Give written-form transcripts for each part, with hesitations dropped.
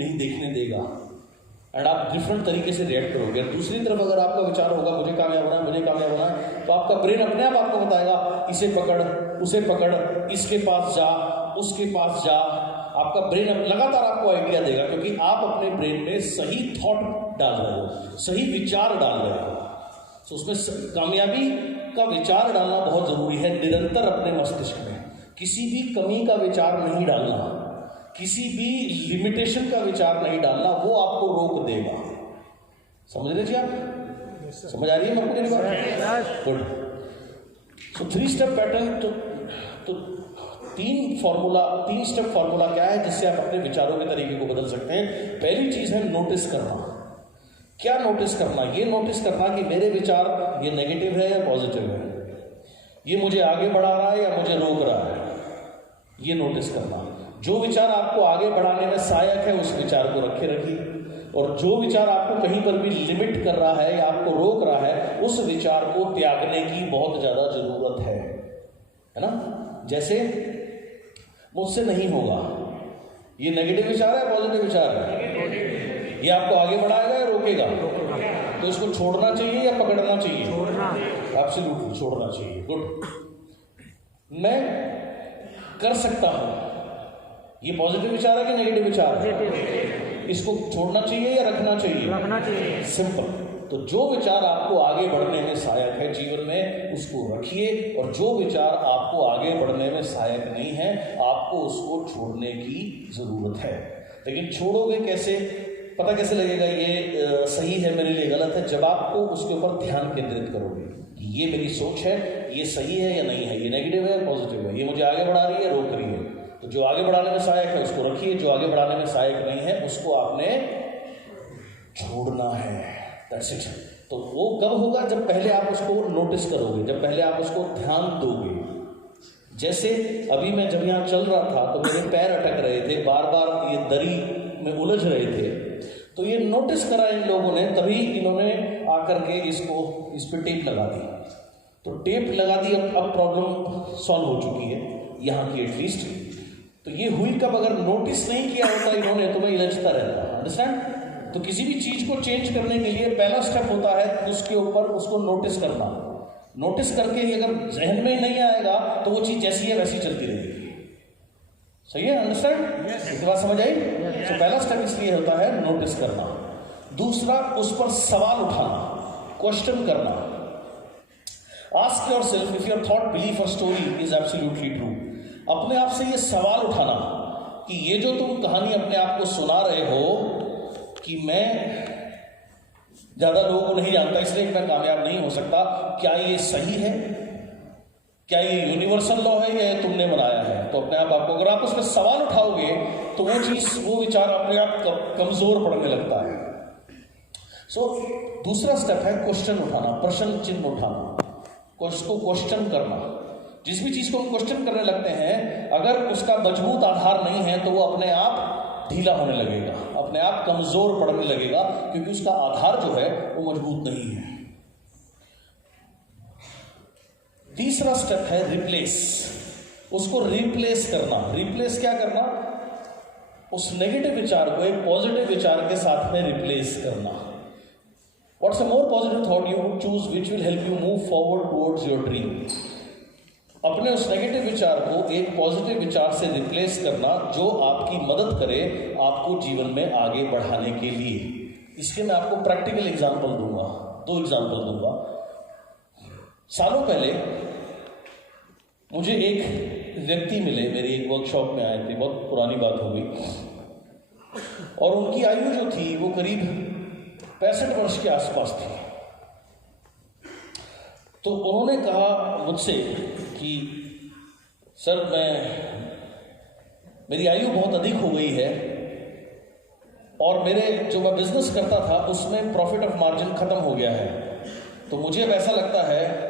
नहीं देखने देगा एंड आप डिफरेंट तरीके से रिएक्ट करोगे। दूसरी तरफ अगर आपका विचार होगा मुझे कामयाब होना है, मुझे कामयाब होना है, तो आपका ब्रेन अपने आप आपको बताएगा इसे पकड़, उसे पकड़, इसके पास जा, उसके पास जा। आपका ब्रेन लगातार आपको आइडिया देगा क्योंकि आप अपने ब्रेन में सही थॉट डाल रहे हो, सही विचार डाल रहे हो। तो उसमें कामयाबी का विचार डालना बहुत जरूरी है। निरंतर अपने मस्तिष्क में किसी भी कमी का विचार नहीं डालना, किसी भी लिमिटेशन का विचार नहीं डालना, वो आपको रोक देगा। समझ रहे जी आप? समझ आ रही है आपको मेरी बात? गुड। सो 3 स्टेप पैटर्न। तो 3 स्टेप फॉर्मूला क्या है जिससे आप अपने विचारों के तरीके को बदल सकते हैं? पहली चीज है नोटिस करना। क्या नोटिस करना? ये नोटिस करना कि मेरे विचार ये नेगेटिव है या पॉजिटिव है, ये मुझे आगे बढ़ा रहा है या मुझे रोक रहा है, ये नोटिस करना। जो विचार आपको आगे बढ़ाने में सहायक है उस विचार को रखे रखिए, और जो विचार आपको कहीं पर भी लिमिट कर रहा है या आपको रोक रहा है उस विचार को त्यागने की बहुत ज्यादा जरूरत है ना? जैसे मुझसे नहीं होगा, ये नेगेटिव विचार है, पॉजिटिव विचार है, ये आपको आगे बढ़ाएगा या रोकेगा? तो इसको छोड़ना चाहिए या पकड़ना चाहिए? छोड़ना। एब्सोल्युटली छोड़ना चाहिए। गुड। मैं कर सकता हूं, ये पॉजिटिव विचार है कि नेगेटिव विचार है? इसको छोड़ना चाहिए या रखना चाहिए? रखना चाहिए। सिंपल। तो जो विचार आपको आगे बढ़ने में सहायक है जीवन में उसको रखिए, और जो विचार आपको आगे बढ़ने में सहायक नहीं है आपको उसको छोड़ने की जरूरत है। लेकिन छोड़ोगे कैसे? पता कैसे लगेगा ये सही है मेरे लिए गलत है? जब आपको उसके ऊपर ध्यान केंद्रित करोगे कि ये मेरी सोच है, ये सही है या नहीं है, ये नेगेटिव है या पॉजिटिव है, ये मुझे आगे बढ़ा रही है, रोक रही है। तो जो आगे बढ़ाने में सहायक है उसको रखिए, जो आगे बढ़ाने में सहायक नहीं है उसको आपने छोड़ना है। That's it. तो वो कब होगा? जब पहले आप उसको नोटिस करोगे, जब पहले आप उसको ध्यान दोगे। जैसे अभी मैं जब यहाँ चल रहा था तो मेरे पैर अटक रहे थे, बार बार ये दरी में उलझ रहे थे, तो ये नोटिस करा इन लोगों ने, तभी इन्होंने आकर के इस पे टेप लगा दी। तो टेप लगा दी, अब प्रॉब्लम सॉल्व हो चुकी है यहाँ की एटलीस्ट। तो ये हुई कब? अगर नोटिस नहीं किया होता इन्होंने तो मैं इलझता रहता। अंडरस्टैंड? तो किसी भी चीज को चेंज करने के लिए पहला स्टेप होता है उसके ऊपर उसको नोटिस करना। नोटिस करके ही अगर जहन में ही नहीं आएगा तो वो चीज जैसी है वैसी चलती रहेगी। सही है? अंडरस्टैंड? इसके बाद समझ आई? तो पहला स्टेप इसलिए होता है नोटिस करना। दूसरा, उस पर सवाल उठाना, क्वेश्चन करना। Ask yourself if your thought, belief और स्टोरी इज एब्सोल्युटली ट्रू। अपने आप से ये सवाल उठाना कि ये जो तुम कहानी अपने आप को सुना रहे हो कि मैं ज्यादा लोगों को नहीं जानता इसलिए मैं कामयाब नहीं हो सकता, क्या ये सही है? क्या ये यूनिवर्सल लॉ है या तुमने बनाया है? तो अपने आप आपको, अगर आप उस पर सवाल उठाओगे तो वो चीज, वो विचार अपने आप कमजोर पड़ने लगता है। सो दूसरा स्टेप है क्वेश्चन उठाना, प्रश्न चिन्ह उठाना, उसको क्वेश्चन करना। जिस भी चीज को हम क्वेश्चन करने लगते हैं, अगर उसका मजबूत आधार नहीं है तो वो अपने आप ढीला होने लगेगा, अपने आप कमजोर पड़ने लगेगा, क्योंकि उसका आधार जो है वो मजबूत नहीं है। तीसरा स्टेप है रिप्लेस, उसको रिप्लेस करना। रिप्लेस क्या करना? उस नेगेटिव विचार को एक पॉजिटिव विचार के साथ में रिप्लेस करना। What's a more positive thought you would choose which will help you move forward towards your dream. अपने उस नेगेटिव विचार को एक पॉजिटिव विचार से रिप्लेस करना जो आपकी मदद करे आपको जीवन में आगे बढ़ाने के लिए। इसके मैं आपको प्रैक्टिकल एग्जांपल दूंगा, 2 एग्जांपल दूंगा। सालों पहले मुझे एक व्यक्ति मिले, मेरी एक वर्कशॉप में आए थे, बहुत पुरानी बात हो गई, और उनकी आयु जो थी वो करीब 65 वर्ष के आसपास थी। तो उन्होंने कहा मुझसे कि सर मेरी आयु बहुत अधिक हो गई है और मेरे जो मैं बिजनेस करता था उसमें प्रॉफिट ऑफ मार्जिन खत्म हो गया है, तो मुझे अब ऐसा लगता है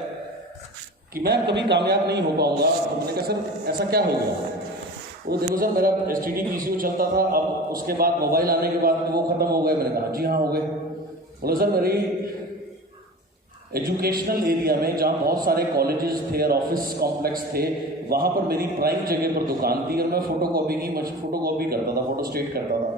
कि मैं कभी कामयाब नहीं हो पाऊंगा। तो मैंने कहा सर ऐसा क्या हो गया? वो देखो सर मेरा STD PCO चलता था, अब उसके बाद मोबाइल आने के बाद वो खत्म हो गए। मैंने कहा जी हाँ हो गए। बोले सर मेरी एजुकेशनल एरिया में जहाँ बहुत सारे कॉलेजेस थे और ऑफिस कॉम्प्लेक्स थे, वहाँ पर मेरी प्राइम जगह पर दुकान थी और मैं फोटोकॉपी करता था, फोटो स्टेट करता था।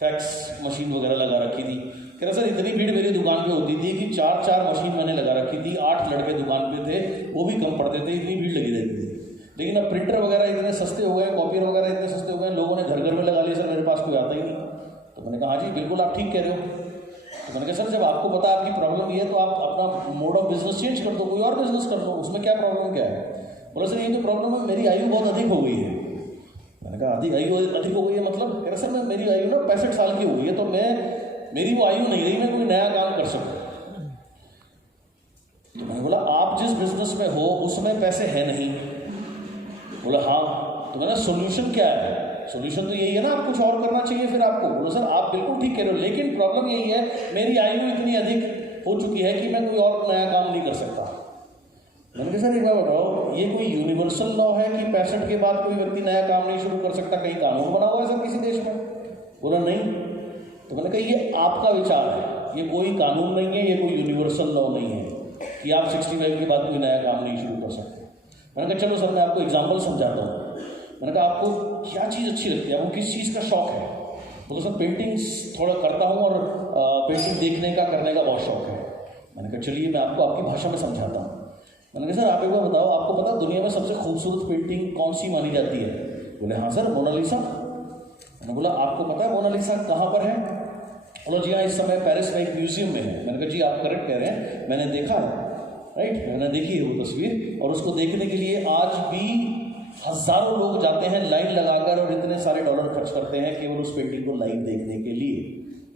फैक्स मशीन वगैरह लगा रखी थी। कह रहा सर इतनी भीड़ मेरी दुकान पे होती थी कि 4 मशीन मैंने लगा रखी थी, 8 लड़के दुकान पे थे, वो भी कम पड़ते थे, इतनी भीड़ लगी रहती थी। लेकिन अब प्रिंटर वगैरह इतने सस्ते हो गए, कॉपियर वगैरह इतने सस्ते हो गए, लोगों ने घर घर में लगा लिया, सर मेरे पास कोई आता ही नहीं। तो मैंने कहा हाँ जी बिल्कुल आप ठीक कह रहे हो। तो मैंने कहा सर जब आपको पता आपकी प्रॉब्लम ये है तो आप अपना मोड ऑफ बिजनेस चेंज कर दो, कोई और बिजनेस कर लो, उसमें क्या प्रॉब्लम क्या है। बोला सर ये तो प्रॉब्लम है, मेरी आयु बहुत अधिक हो गई है। मैंने कहा आयु अधिक हो गई है मतलब? कह रहा सर मेरी आयु ना 65 साल की हो गई है, तो मेरी वो आयु नहीं रही मैं कोई नया काम कर सकूँ। तो मैंने बोला आप जिस बिजनेस में हो उसमें पैसे है नहीं। बोला हाँ। तो मैंने सोल्यूशन क्या है? सोल्यूशन तो यही है ना, आप कुछ और करना चाहिए फिर आपको। बोला सर आप बिल्कुल ठीक कह रहे हो, लेकिन प्रॉब्लम यही है मेरी आयु इतनी अधिक हो चुकी है कि मैं कोई और नया काम नहीं कर सकता। मैंने कहा सर एक बार बताओ, ये कोई यूनिवर्सल लॉ है कि 65 के बाद कोई व्यक्ति नया काम नहीं शुरू कर सकता? कहीं कानून बना हुआ है सर किसी देश में? बोला नहीं। तो मैंने कहा ये आपका विचार है, ये कोई कानून नहीं है, ये कोई यूनिवर्सल लॉ नहीं है कि आप 65 के बाद कोई नया काम नहीं शुरू कर सकते। मैंने कहा चलो सर मैं आपको एग्जाम्पल समझाता हूँ। मैंने कहा आपको क्या चीज़ अच्छी लगती है, आपको किस चीज़ का शौक है? तो सर पेंटिंग थोड़ा करता हूँ और पेंटिंग देखने का करने का बहुत शौक है। मैंने कहा चलिए मैं आपको आपकी भाषा में समझाता हूँ। मैंने कहा सर आप एक बार बताओ, आपको पता दुनिया में सबसे खूबसूरत पेंटिंग कौन सी मानी जाती है? बोले हाँ सर मोनालिसा। मैंने बोला आपको पता है मोनालिसा कहाँ पर है? बोला जी हाँ इस समय पेरिस में एक म्यूजियम में है। मैंने कहा जी आप करेक्ट कह रहे हैं, मैंने देखा है, राइट, मैंने देखी है वो तस्वीर, और उसको देखने के लिए आज भी हजारों लोग जाते हैं लाइन लगाकर और इतने सारे डॉलर खर्च करते हैं केवल उस पेंटिंग को लाइव देखने के लिए।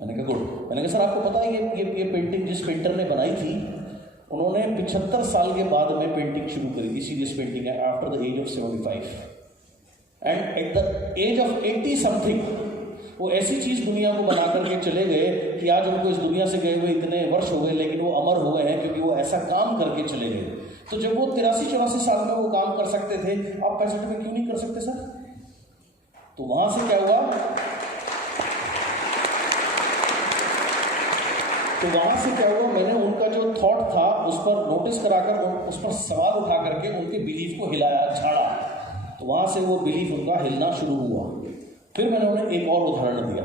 मैंने कहा गुड। मैंने कहा सर आपको पता है ये पेंटिंग जिस पेंटर ने बनाई थी उन्होंने 75 साल के बाद में पेंटिंग शुरू करी थी, सीरियस पेंटिंग है, after the age of 75 and at the age of 80 something वो ऐसी चीज़ दुनिया को बना करके चले गए कि आज उनको इस दुनिया से गए हुए इतने वर्ष हो गए, लेकिन वो अमर हो गए हैं क्योंकि वो ऐसा काम करके चले गए। तो जब वो 83-84 साल में वो काम कर सकते थे, आप 65 में क्यों नहीं कर सकते सर? तो वहां से क्या हुआ? मैंने उनका जो थॉट था उस पर नोटिस कराकर उस पर सवाल उठा करके उनके बिलीफ को हिलाया, झाड़ा। तो वहां से वो बिलीफ उनका हिलना शुरू हुआ। फिर मैंने उन्हें एक और उदाहरण दिया।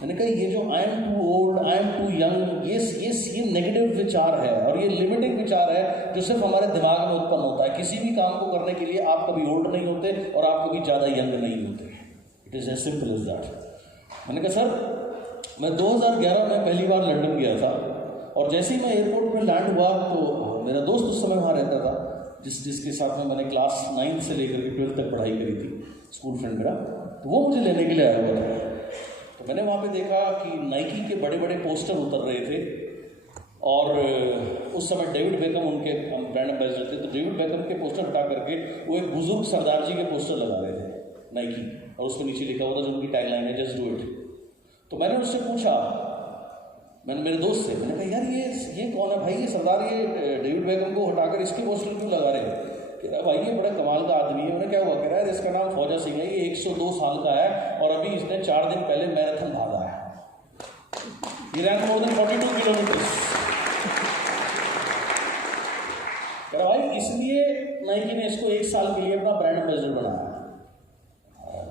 मैंने कहा ये जो I am too old, I am too young, ये नेगेटिव विचार है और ये लिमिटिंग विचार है जो सिर्फ हमारे दिमाग में उत्पन्न होता है। किसी भी काम को करने के लिए आप कभी ओल्ड नहीं होते और आप कभी ज़्यादा यंग नहीं होते। It is as simple as that. मैंने कहा सर मैं 2011 में पहली बार लंदन गया था और जैसे ही मैं एयरपोर्ट पर लैंड हुआ तो मेरा दोस्त उस समय वहाँ रहता था जिसके साथ में मैंने क्लास 9 से लेकर के 12th तक पढ़ाई करी थी, स्कूल फ्रेंड मेरा, तो वो मुझे लेने के लिए आया हुआ था। तो मैंने वहाँ पे देखा कि नाइकी के बड़े बड़े पोस्टर उतर रहे थे और उस समय डेविड बेकम उनके ब्रांड एम्बेसडर थे। तो डेविड बेकम के पोस्टर हटा करके वो एक बुजुर्ग सरदार जी के पोस्टर लगा रहे थे नाइकी, और उसके नीचे लिखा हुआ था जो उनकी टैगलाइन है जस्ट डू इट। तो मैंने उससे पूछा, मैंने मेरे दोस्त से, मैंने कहा यार ये कौन है भाई, ये सरदार ये डेविड बेकम को हटाकर इसके पोस्टर क्यों लगा रहे हैं? कह रहा भाई ये बड़ा कमाल का आदमी है। उन्हें क्या हुआ? कह रहा है इसका नाम फौजा सिंह है, ये 102 साल का है और अभी इसने 4 दिन पहले मैराथन भागा है। ये रैंक मोर देन 42 किलोमीटर। कह रहा भाई इसलिए नाइकी ने इसको 1 साल के लिए अपना ब्रांड एम्बेसडर बनाया।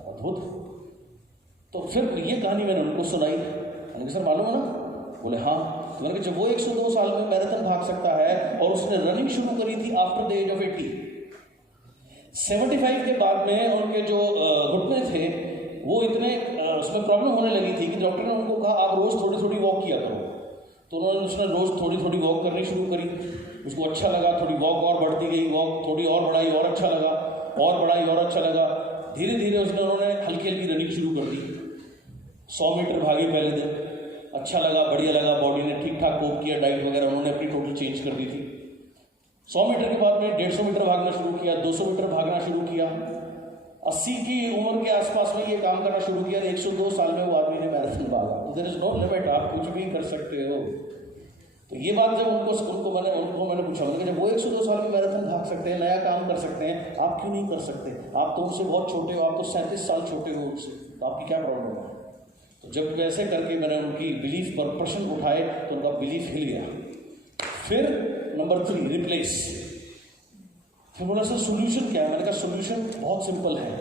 अद्भुत। तो फिर ये कहानी मैंने उनको सुनाई। मैंने कहा सर मालूम है ना? बोले हाँ। तो मैंने कहा जब वो 102 साल में मैराथन भाग सकता है और उसने रनिंग शुरू करी थी आफ्टर द एज ऑफ 80, 75 के बाद में उनके जो घुटने थे वो इतने उसमें प्रॉब्लम होने लगी थी कि डॉक्टर ने उनको कहा आप रोज़ थोड़ी थोड़ी वॉक किया करो। तो उसने रोज़ थोड़ी थोड़ी वॉक करनी शुरू करी, उसको अच्छा लगा, थोड़ी वॉक और बढ़ती गई, वॉक थोड़ी और बढ़ाई और अच्छा लगा, और बढ़ाई और अच्छा लगा। धीरे धीरे उन्होंने हल्की हल्की रनिंग शुरू कर दी। 100 मीटर भागी पहले दिन, अच्छा लगा, बढ़िया लगा, बॉडी ने ठीक ठाक कोप किया, डाइट वगैरह उन्होंने अपनी टोटल चेंज कर दी थी। 100 मीटर के बाद में 150 मीटर भागना शुरू किया, 200 मीटर भागना शुरू किया। 80 की उम्र के आसपास में ये काम करना शुरू किया। 102 साल में वो आदमी ने मैराथन भागा। तो देयर इज नो लिमिट, आप कुछ भी कर सकते हो। तो ये बात जब उनको मैंने पूछा, मैंने जब वो 102 साल में मैराथन भाग सकते हैं, नया काम कर सकते हैं, आप क्यों नहीं कर सकते? आप तो उनसे बहुत छोटे हो, आप तो 37 साल छोटे हो उनसे, तो आपकी क्या प्रॉब्लम है? तो जब वैसे करके मैंने उनकी बिलीफ पर प्रश्न उठाए तो उनका बिलीफ हिल गया। फिर नंबर 3 रिप्लेस। फिर बोला सर सोल्यूशन क्या है? मैंने कहा सोल्यूशन बहुत सिंपल है,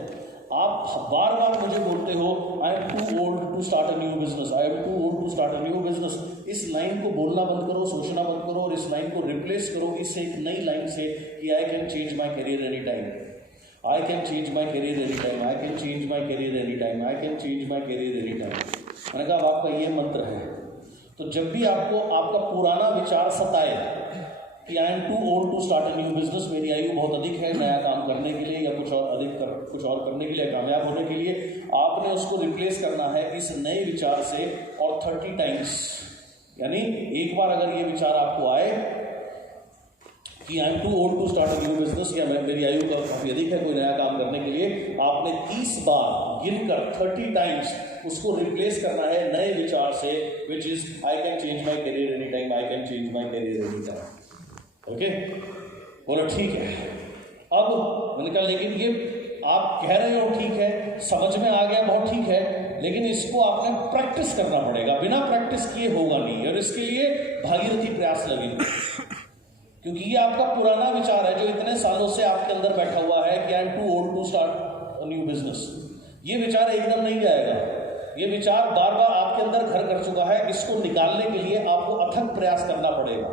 आप बार बार मुझे बोलते हो I am too old to start a new business, I am too old to start a new business. इस लाइन को बोलना बंद करो, सोचना बंद करो और इस लाइन को रिप्लेस करो इस एक नई लाइन से कि I can change my career any time, I can change my career any time, I can change my career any time, I can change my career any time. मैंने कहा अब आपका ये मंत्र है, तो जब भी आपको आपका पुराना विचार सताए कि I am too old to start a new business, मेरी आयु बहुत अधिक है नया काम करने के लिए या कुछ और करने के लिए, कामयाब होने के लिए, आपने उसको रिप्लेस करना है इस नए विचार से और 30 टाइम्स। यानी एक बार अगर ये विचार आपको आए कि I am too old to start a new business या मेरी आयु का काफी अधिक है कोई नया काम करने के लिए, आपने 30 बार गिनकर 30 टाइम्स उसको रिप्लेस करना है नए विचार से, which is I can change my career any time, I can change my career any time. Okay, बोलो ठीक है। अब मैंने कहा लेकिन ये आप कह रहे हो ठीक है, समझ में आ गया, बहुत ठीक है, लेकिन इसको आपने प्रैक्टिस करना पड़ेगा, बिना प्रैक्टिस किए होगा नहीं, और इसके लिए भागीरथी प्रयास लगेंगे, क्योंकि ये आपका पुराना विचार है जो इतने सालों से आपके अंदर बैठा हुआ है कि I am too old to start a new business. ये विचार एकदम नहीं जाएगा, ये विचार बार बार आपके अंदर घर कर चुका है, इसको निकालने के लिए आपको अथक प्रयास करना पड़ेगा,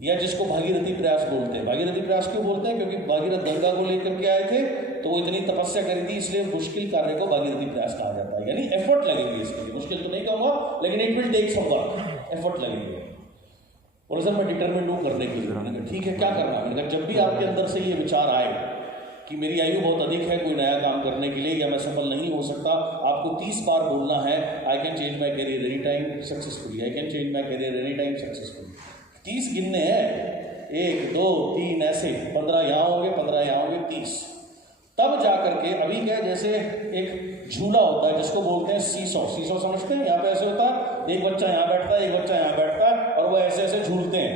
या जिसको भागीरथी प्रयास बोलते हैं। भागीरथी प्रयास क्यों बोलते हैं? क्योंकि भागीरथ गंगा को लेकर के आए थे तो वो इतनी तपस्या करी थी, इसलिए मुश्किल कार्य को भागीरथी प्रयास कहा जाता है। यानी एफर्ट लगेगी इसके लिए, मुश्किल तो नहीं कहूंगा लेकिन it will take some work, effort लगेगी। और सर मैं डिटरमिन्ड हूँ करने के लिए। मैंने कहा ठीक है, क्या करना? मैंने कहा जब भी आपके अंदर से ये विचार आए कि मेरी आयु बहुत अधिक है कोई नया काम करने के लिए या मैं सफल नहीं हो सकता, आपको 30 बार बोलना है I can change my career any time successfully, I can change my career any time successfully. 30 गिनने हैं, 1 2 3 ऐसे, 15 यहाँ होंगे, 15 यहाँ होंगे, 30। तब जा करके अभी क्या, जैसे एक झूला होता है जिसको बोलते हैं सीसो, सीसो समझते हैं? यहाँ पे ऐसे होता है, एक बच्चा यहाँ बैठता है, एक बच्चा यहाँ बैठता है और वो ऐसे ऐसे झूलते हैं,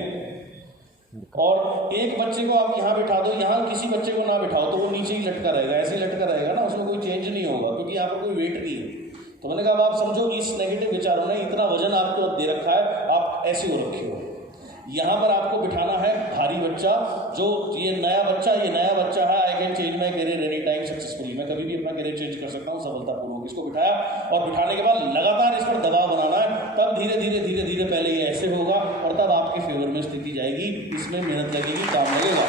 और एक बच्चे को आप यहाँ बिठा दो, यहाँ किसी बच्चे को ना बिठाओ तो वो नीचे ही लटका रहेगा, ऐसे ही लटका रहेगा ना, उसमें कोई चेंज नहीं होगा क्योंकि यहाँ पर कोई वेट नहीं है। तो मैंने कहा अब आप समझो इस नेगेटिव विचारों ने इतना वजन आपको दे रखा है, आप ऐसे हो रखे हो। यहाँ पर आपको बिठाना है भारी बच्चा, जो ये नया बच्चा है, I can change my career any time successfully, मैं कभी भी अपना करियर चेंज कर सकता हूँ सफलतापूर्वक। इसको बिठाया और बिठाने के बाद लगातार इस पर दबाव बनाना है, तब धीरे धीरे पहले ये ऐसे होगा और तब आपके फेवर में स्थिति जाएगी। इसमें मेहनत लगेगी, काम लगेगा।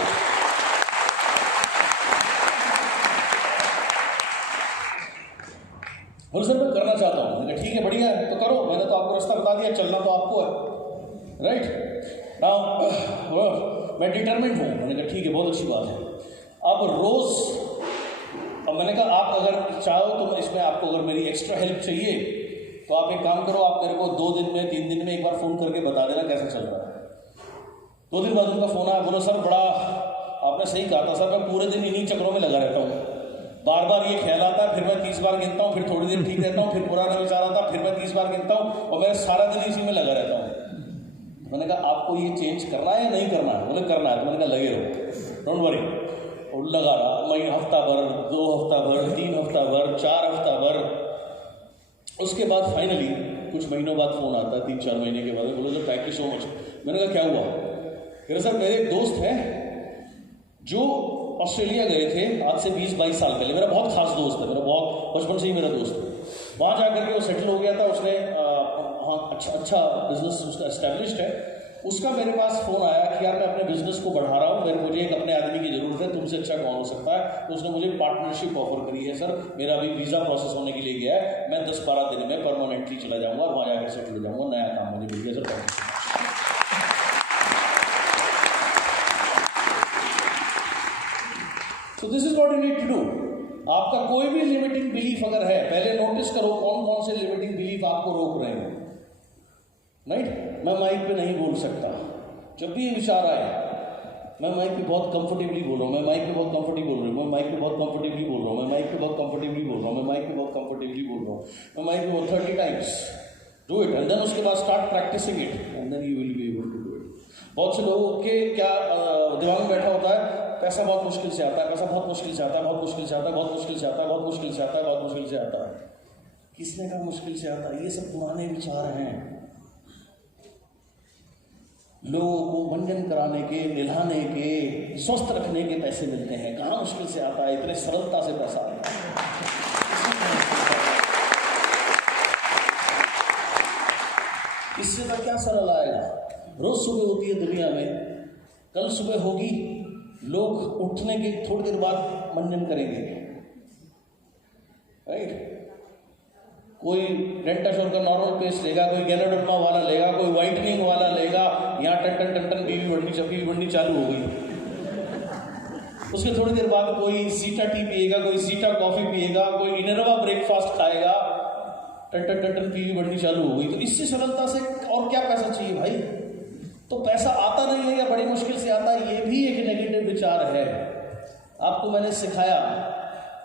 बोले सर मैं करना चाहता हूँ। मैंने कहा ठीक है, बढ़िया है, तो करो, मैंने तो आपको रास्ता बता दिया, चलना तो आपको है, राइट? मैं डिटरमिन्ड हूँ। मैंने कहा ठीक है, बहुत अच्छी बात है। अब मैंने कहा आप अगर चाहो तो इसमें आपको अगर मेरी एक्स्ट्रा हेल्प चाहिए तो आप एक काम करो, आप मेरे को 2 दिन में 3 दिन में एक बार फ़ोन करके बता देना कैसा चल रहा है। 2 दिन बाद उनका फ़ोन आया, बोलो सर बड़ा आपने सही कहा था सर, मैं पूरे दिन इन्हीं चक्रों में लगा रहता हूँ, बार बार ये ख्याल आता है, फिर मैं 30 बार गिनता हूँ, फिर थोड़ी देर ठीक रहता हूँ, फिर पुराना विचार आता है, फिर मैं 30 बार गिनता हूँ और मैं सारा दिन इसी में लगा रहता हूँ। मैंने कहा आपको ये चेंज करना है या नहीं करना है? बोले करना है। तो मैंने कहा लगे रहो, डोंट वरी। और लगा रहा, महीना, हफ्ता भर, 2 हफ्ता भर, 3 हफ्ता भर, 4 हफ्ता भर। उसके बाद फाइनली कुछ महीनों बाद फ़ोन आता है, 3-4 महीने के बाद, बोले sir thank you so much. मैंने कहा क्या हुआ? कह रहे सर मेरे एक दोस्त हैं जो ऑस्ट्रेलिया गए थे आज से 20-22 साल पहले, मेरा बहुत खास दोस्त है, मेरा बहुत बचपन से ही मेरा दोस्त है। वहाँ जा करके वो सेटल हो गया था, उसने हाँ अच्छा बिजनेस उसका एस्टेब्लिश्ड है। उसका मेरे पास फ़ोन आया कि यार मैं अपने बिजनेस को बढ़ा रहा हूँ, मुझे एक अपने आदमी की ज़रूरत है, तुमसे अच्छा कौन हो सकता है? तो उसने मुझे पार्टनरशिप ऑफर करी है सर, मेरा अभी वीज़ा प्रोसेस होने के लिए गया है, मैं 10-12 दिन में परमानेंटली चला जाऊँगा और वहाँ जाकर सेटल हो जाऊँगा, नया काम मुझे मिल गया सर। तो this is what you need to do. आपका कोई भी लिमिटिंग बिलीफ अगर है, पहले नोटिस करो कौन कौन से लिमिटिंग बिलीफ आपको रोक रहे हैं। राइट? मैं माइक पे नहीं बोल सकता, जब भी ये विचार आए मैं माइक पे बहुत कंफर्टेबली बोल रहा हूँ, मैं माइक पे बहुत कंफर्टेबली बोल रहा हूँ, मैं माइक पे बहुत कंफर्टेबली बोल रहा हूँ, मैं माइक पे बहुत कंफर्टेबली बोल रहा हूँ, मैं माइक पे बहुत कंफर्टेबली बोल रहा हूँ, मैं माइक पे 30 times do it and then उसके बाद start practicing it and then you will be able to do it. बहुत से लोगों के क्या दिमाग में बैठा होता है, पैसा बहुत मुश्किल से आता है, पैसा बहुत मुश्किल से आता है, बहुत मुश्किल से आता है, बहुत मुश्किल से आता है, बहुत मुश्किल से आता है, बहुत मुश्किल से आता है। किसने कहा मुश्किल से आता है? ये सब पुराने विचार हैं। लोगों को मंजन कराने के, नहलाने के, स्वस्थ रखने के पैसे मिलते हैं। कहाँ मुश्किल से आता है, इतने सरलता से पैसा आता है। इससे तो क्या सरल आएगा? रोज सुबह होती है दुनिया में, कल सुबह होगी, लोग उठने के थोड़ी देर बाद मंजन करेंगे, राइट? कोई डेंटाशोर का नॉर्मल पेस्ट लेगा, कोई गैलोडर्मा वाला लेगा, कोई व्हाइटनिंग वाला लेगा। यहाँ टन टन टन बीवी बढ़नी चालू हो गई। उसके थोड़ी देर बाद कोई सीटा टी पिएगा, कोई सीटा कॉफी पिएगा, कोई इनरवा ब्रेकफास्ट खाएगा, टन टन टन टन बीवी बढ़नी चालू हो गई। तो इससे सरलता से और क्या पैसा चाहिए भाई? तो पैसा आता नहीं है या बड़ी मुश्किल से आता है, ये भी एक नेगेटिव विचार है। आपको मैंने सिखाया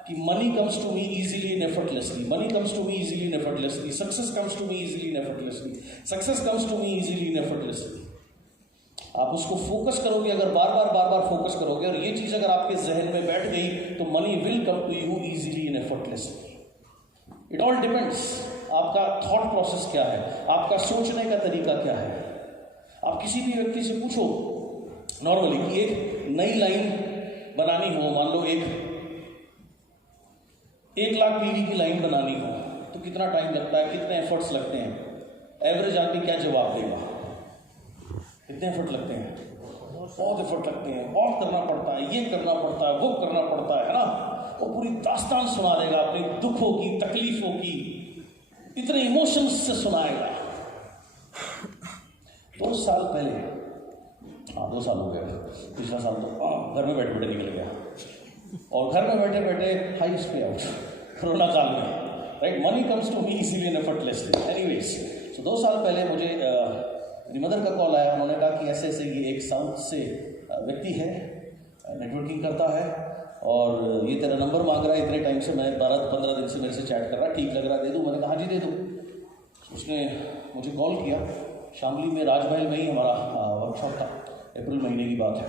कि money comes to me easily and effortlessly, money comes to me easily and effortlessly, success comes to me easily and effortlessly, success comes to me easily and effortlessly. आप उसको फोकस करोगे, अगर बार बार फोकस करोगे और ये चीज अगर आपके जहन में बैठ गई तो money will come to you easily and effortlessly. It all depends, आपका थॉट प्रोसेस क्या है, आपका सोचने का तरीका क्या है। आप किसी भी व्यक्ति से पूछो नॉर्मली कि एक नई लाइन बनानी हो, मान लो 1 लाख पीवी की लाइन बनानी हो तो कितना टाइम लगता है, कितने एफर्ट्स लगते हैं? एवरेज आदमी क्या जवाब देगा? कितने एफर्ट लगते हैं? बहुत एफर्ट लगते हैं, बहुत करना पड़ता है, ये करना पड़ता है, वो करना पड़ता है ना। वो पूरी दास्तान सुना देगा अपनी दुखों की, तकलीफों की, इतने इमोशंस से सुनाएगा। 2 साल पहले, 2 साल हो गया, पिछला साल तो घर में बैठे बैठे निकल गया, और घर में बैठे बैठे हाईएस्ट पे आउट कोरोना काल में, right? Money comes to me easily and effortlessly. Anyways, so 2 साल पहले मुझे मेरी मदर का कॉल आया। उन्होंने कहा कि ऐसे ऐसे ये एक साउथ से व्यक्ति है, नेटवर्किंग करता है और ये तेरा नंबर मांग रहा है इतने टाइम से, मैं 12-15 दिन से मेरे से चैट कर रहा है, ठीक लग रहा है, दे दूँ? मैंने कहा हाँ जी दे दूँ। उसने मुझे कॉल किया, शामली में राजमहल में ही हमारा वर्कशॉप था, अप्रैल महीने की बात है।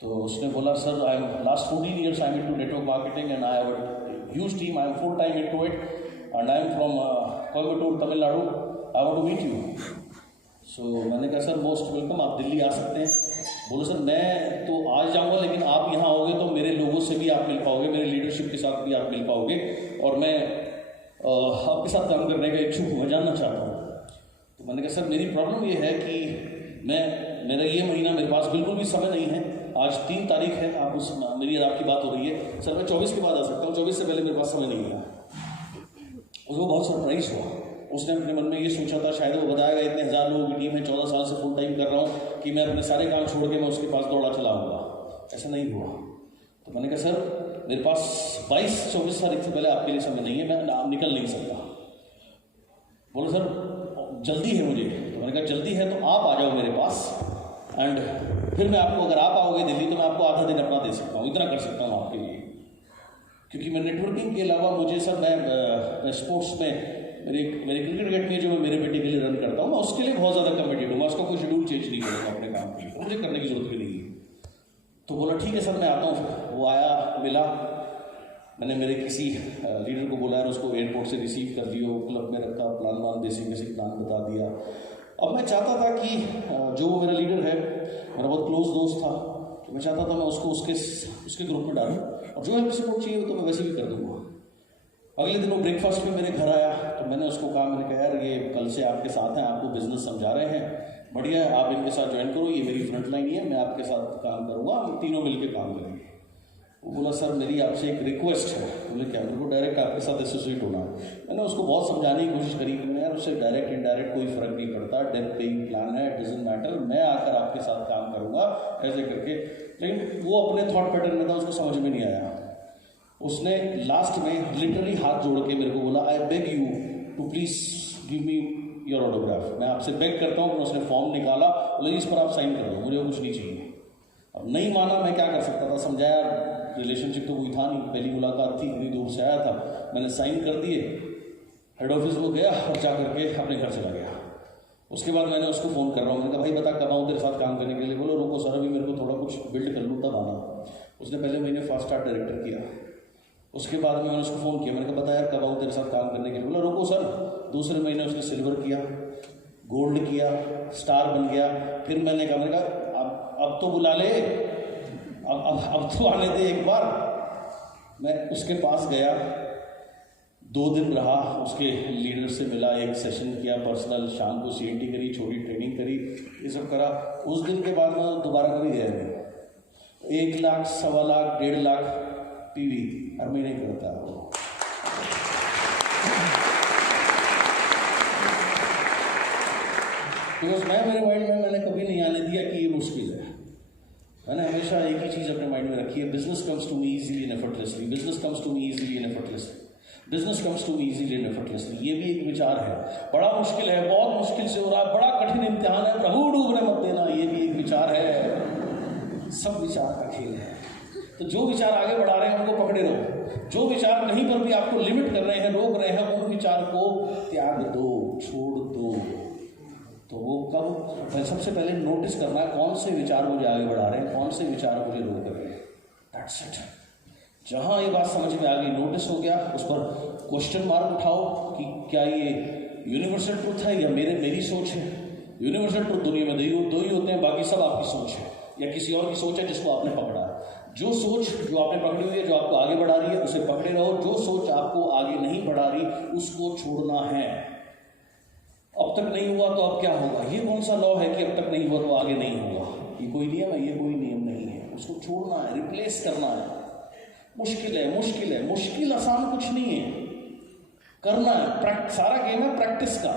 तो उसने बोला sir I am last 14 years I am into network marketing and I have a huge team, I am full time into it and I am from Coimbatore Tamil Nadu, I want to meet you. So मैंने कहा sir most welcome, आप दिल्ली आ सकते हैं। बोले sir मैं तो आज जाऊंगा, लेकिन आप यहाँ आओगे तो मेरे लोगों से भी आप मिल पाओगे, मेरे लीडरशिप के साथ भी आप मिल पाओगे, और मैं आपके साथ काम करने का इच्छुक हूँ, मैं जानना चाहता हूँ। तो मैंने कहा सर मेरी प्रॉब्लम ये है कि मेरा ये महीना मेरे पास बिल्कुल भी समय नहीं है। आज 3 तारीख है, आप मेरी आपकी बात हो रही है, सर मैं 24 के बाद आ सकता हूँ, 24 से पहले मेरे पास समय नहीं है। उसको बहुत सरप्राइज हुआ। उसने अपने मन में ये सोचा था शायद वो बताएगा इतने 1000 लोगों की टीम है, 14 साल से फुल टाइम कर रहा हूँ, कि मैं अपने सारे काम छोड़ के मैं उसके पास दौड़ा चलाऊँगा। ऐसा नहीं हुआ। तो मैंने कहा सर मेरे पास 22-24 तारीख से पहले आपके लिए समय नहीं है, मैं निकल नहीं सकता। बोलो सर जल्दी है मुझे। तो मैंने कहा जल्दी है तो आप आ जाओ मेरे पास, एंड फिर मैं आपको, अगर आप आओगे दिल्ली तो मैं आपको आधा दिन अपना दे सकता हूँ, इतना कर सकता हूँ आपके लिए। क्योंकि मैं नेटवर्किंग के अलावा मुझे सर मैं स्पोर्ट्स में मेरे क्रिकेट अकेडमी जो मैं मेरे बेटे के लिए रन करता हूँ, मैं उसके लिए बहुत ज़्यादा कमिटेड हूँ, मैं उसका कोई शेड्यूल चेंज नहीं करूँगा अपने काम के लिए, तो मुझे करने की जरूरत भी नहीं है। तो बोला ठीक है सर मैं आता हूँ। वो आया, मिला, मैंने मेरे किसी लीडर को बुलाया, उसको एयरपोर्ट से रिसीव कर लिया, क्लब में रखा, प्लान बेसिक प्लान बता दिया। अब मैं चाहता था कि जो वो मेरा लीडर है, मेरा बहुत क्लोज दोस्त था, तो मैं चाहता था मैं उसको उसके ग्रुप में डालूँ, और जो हेल्प सपोर्ट चाहिए तो मैं वैसे भी कर दूँगा। अगले दिन वो ब्रेकफास्ट में मेरे घर आया, तो मैंने उसको कहा, मैंने कहा यार ये कल से आपके साथ हैं, आपको बिजनेस समझा रहे हैं, बढ़िया है, आप इनके साथ ज्वाइन करो, ये मेरी फ्रंट लाइन है, मैं आपके साथ काम करूँगा, हम तीनों मिलकर काम करेंगे। वो बोला सर मेरी आपसे एक रिक्वेस्ट है। बोले क्या? मेरे को डायरेक्ट आपके साथ एसोसिएट होना है। मैंने उसको बहुत समझाने की कोशिश करी कि यार उससे डायरेक्ट इनडायरेक्ट कोई फर्क नहीं पड़ता, डेप्थ पेइंग प्लान है, इट डजंट मैटर, मैं आकर आपके साथ काम करूँगा ऐसे करके। लेकिन वो अपने थॉट पैटर्न में था, उसको समझ में नहीं आया। उसने लास्ट में लिटरली हाथ जोड़ के मेरे को बोला I beg you to please give me your autograph, मैं आपसे बेग करता हूँ। उसने फॉर्म निकाला, बोले इस पर आप साइन कर दो, मुझे कुछ नहीं चाहिए। अब नहीं माना, मैं क्या कर सकता था? समझाया, रिलेशनशिप तो कोई था नहीं, पहली मुलाकात थी, इतनी दूर से आया था। मैंने साइन कर दिए, हेड ऑफिस में गया और जा करके अपने घर चला गया। उसके बाद मैंने उसको फ़ोन कर रहा हूँ, मैंने कहा भाई बता कब आऊँ तेरे साथ काम करने के लिए? बोलो रुको सर अभी मेरे को थोड़ा कुछ बिल्ड कर लूँ तब आना। उसने पहले महीने फास्ट स्टार्ट डायरेक्टर किया। उसके बाद मैंने उसको फ़ोन किया, मैंने कहा बता यार कब आऊँ तेरे साथ काम करने के लिए? बोला रुको सर। दूसरे महीने उसने सिल्वर किया, गोल्ड किया, स्टार बन गया। फिर मैंने कहा अब तो बुला ले, अब तो आने दे एक बार। मैं उसके पास गया, 2 दिन रहा, उसके लीडर से मिला, एक सेशन किया पर्सनल, शाम को CNT करी, छोटी ट्रेनिंग करी, ये सब करा। उस दिन के बाद मैं दोबारा कभी गया नहीं। 1 लाख, 1.25 लाख, 1.5 लाख PV हर महीने करता है वो। बिकॉज मेरे माइंड में मैंने कभी नहीं आने दिया कि ये मुश्किल है। मैंने हमेशा एक ही चीज़ अपने माइंड में रखी है, business comes to me easily and effortlessly, business comes to me easily and effortlessly, business comes to me easily and effortlessly. ये भी एक विचार है। बड़ा मुश्किल है, बहुत मुश्किल से हो रहा है, बड़ा कठिन इम्तिहान है, प्रभु डूबने मत देना, ये भी एक विचार है। सब विचार का खेल है। तो जो विचार आगे बढ़ा रहे हैं उनको पकड़े रहो, जो विचार नहीं पर भी आपको लिमिट कर रहे हैं, रोक रहे हैं, उन विचार को त्याग दो, छोड़ दो। तो वो कब, सबसे पहले नोटिस करना है कौन से विचार मुझे आगे बढ़ा रहे हैं, कौन से विचार मुझे रोक रहे हैं। That's it. जहाँ ये बात समझ में आ गई, नोटिस हो गया, उस पर क्वेश्चन मार्क उठाओ कि क्या ये यूनिवर्सल ट्रुथ है या मेरी सोच है। यूनिवर्सल ट्रुथ दुनिया में दो ही होते हैं, बाकी सब आपकी सोच है या किसी और की सोच है जिसको आपने पकड़ा है। जो सोच जो आपने पकड़ी हुई है, जो आपको आगे बढ़ा रही है, उसे पकड़े रहो। जो सोच आपको आगे नहीं बढ़ा रही, उसको छोड़ना है। अब तक नहीं हुआ तो अब क्या होगा? ये कौन सा लॉ है कि अब तक नहीं हुआ तो आगे नहीं होगा? ये कोई नियम है? ये कोई नियम नहीं है। उसको छोड़ना है, रिप्लेस करना है। मुश्किल है, मुश्किल आसान कुछ नहीं है, करना है। सारा गेम है प्रैक्टिस का।